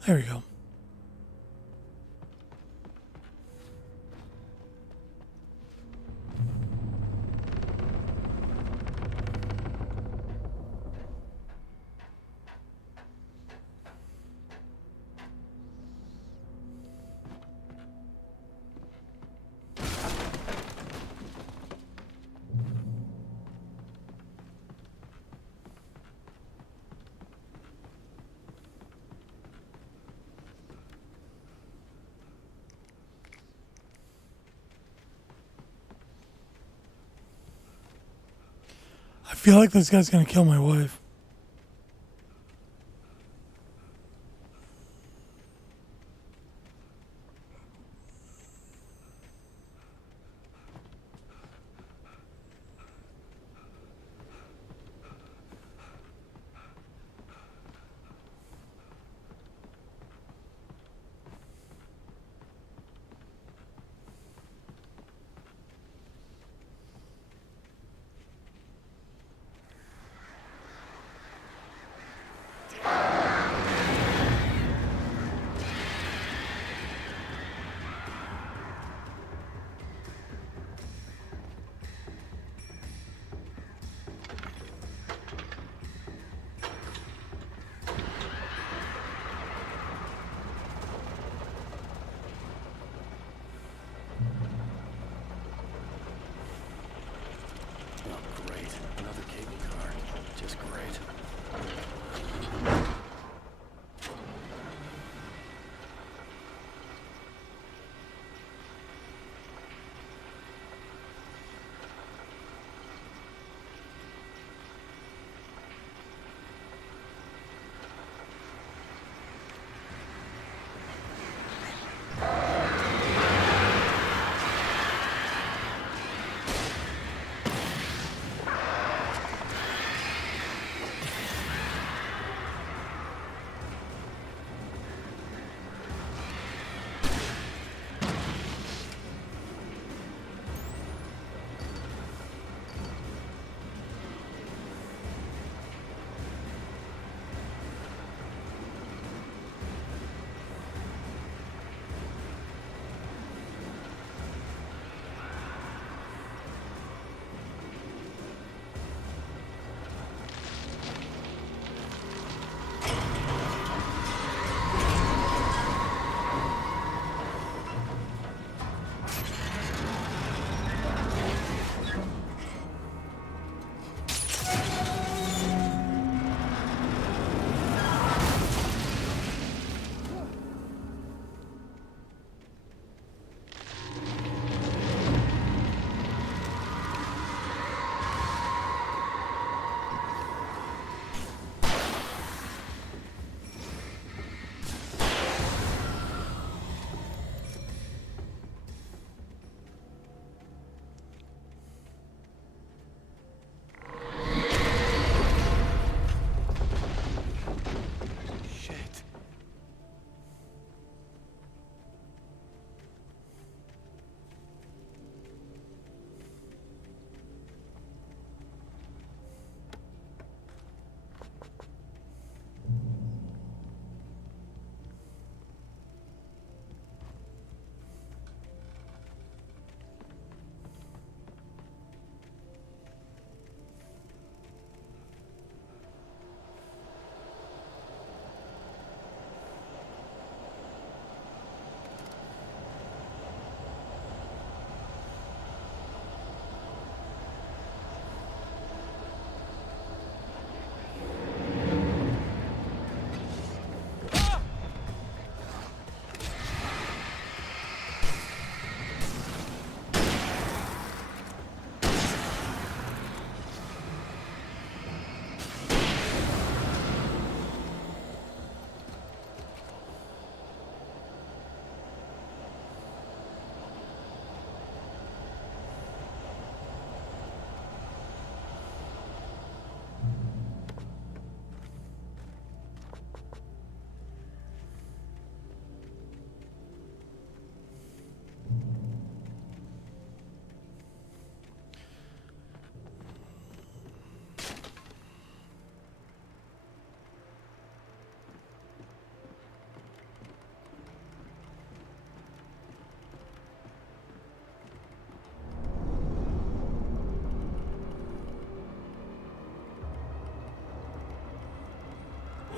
There we go. I feel like this guy's gonna kill my wife.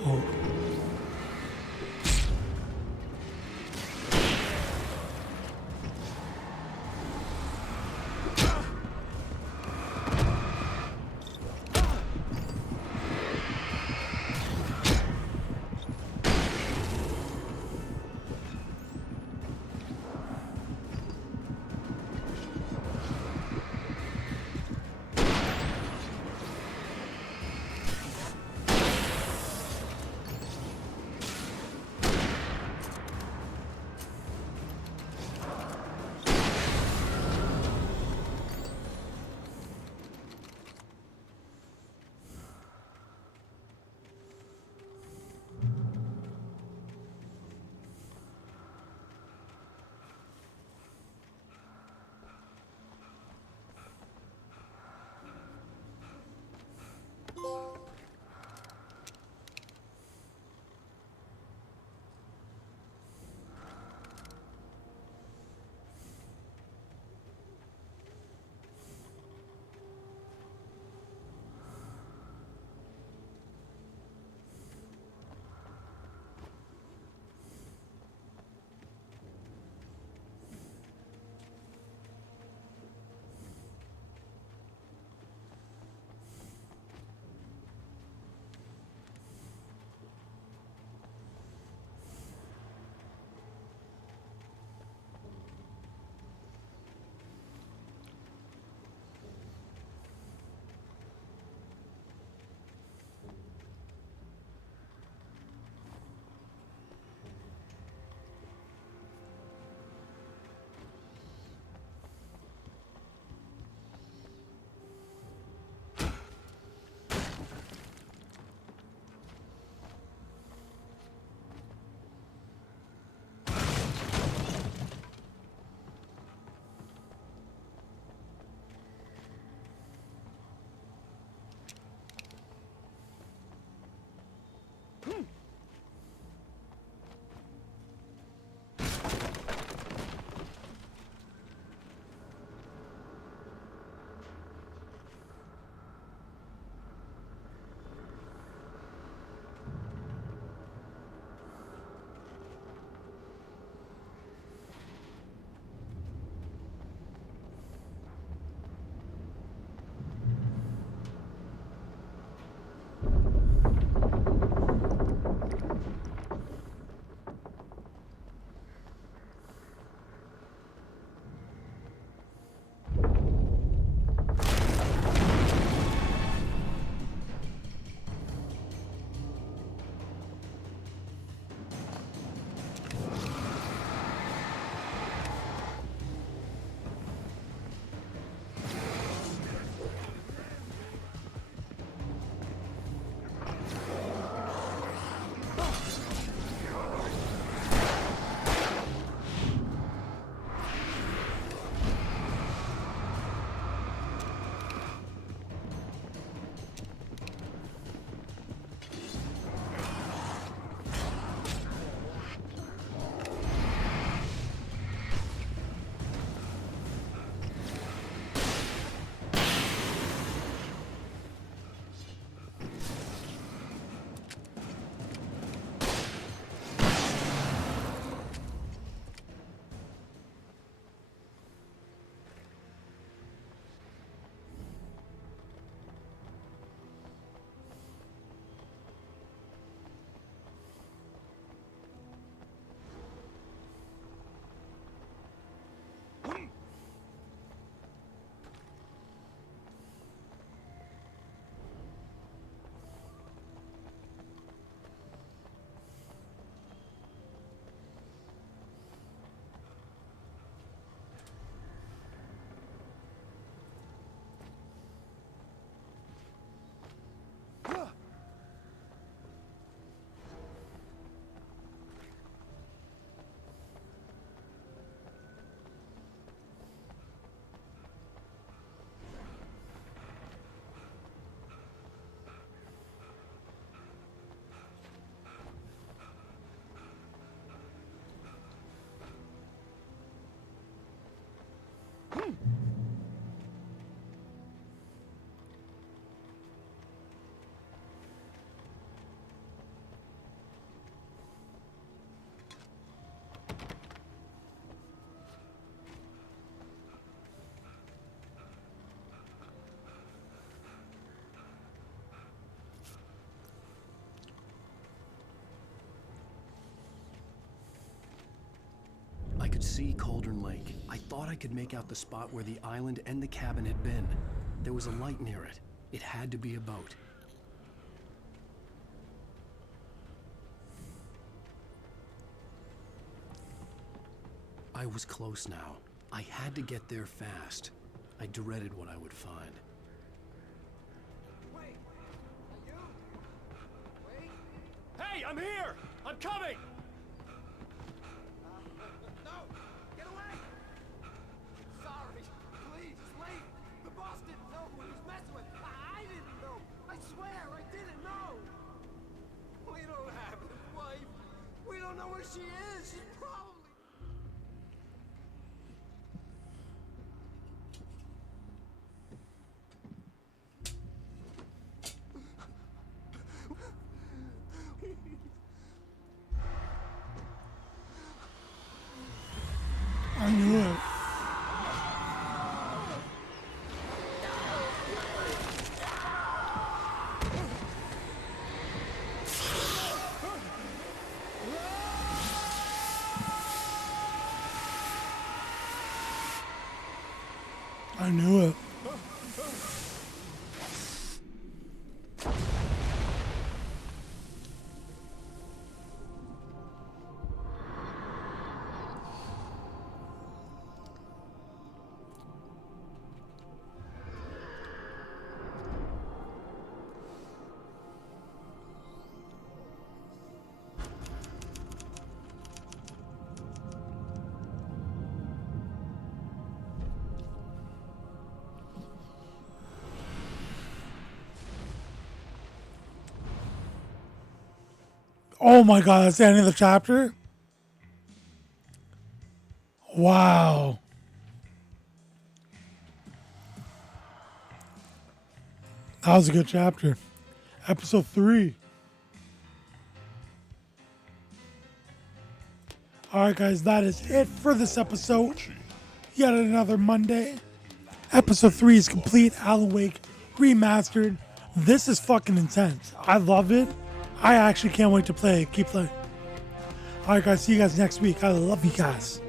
Oh. see Cauldron Lake. I thought I could make out the spot where the island and the cabin had been. There was a light near it. It had to be a boat. I was close now. I had to get there fast. I dreaded what I would find. Hey, I'm here! I'm coming! No! Get away! Sorry. Please, it's late. The boss didn't know who he was messing with. I didn't know. I swear, I didn't know. We don't have his wife. We don't know where she is. She's probably... I knew it. I knew it. Oh my god, that's the end of the chapter? Wow. That was a good chapter. Episode 3. Alright guys, that is it for this episode. Yet another Monday. Episode 3 is complete. Alan Wake Remastered. This is fucking intense. I love it. I actually can't wait to play it. Keep playing. Alright guys, see you guys next week. I love you guys.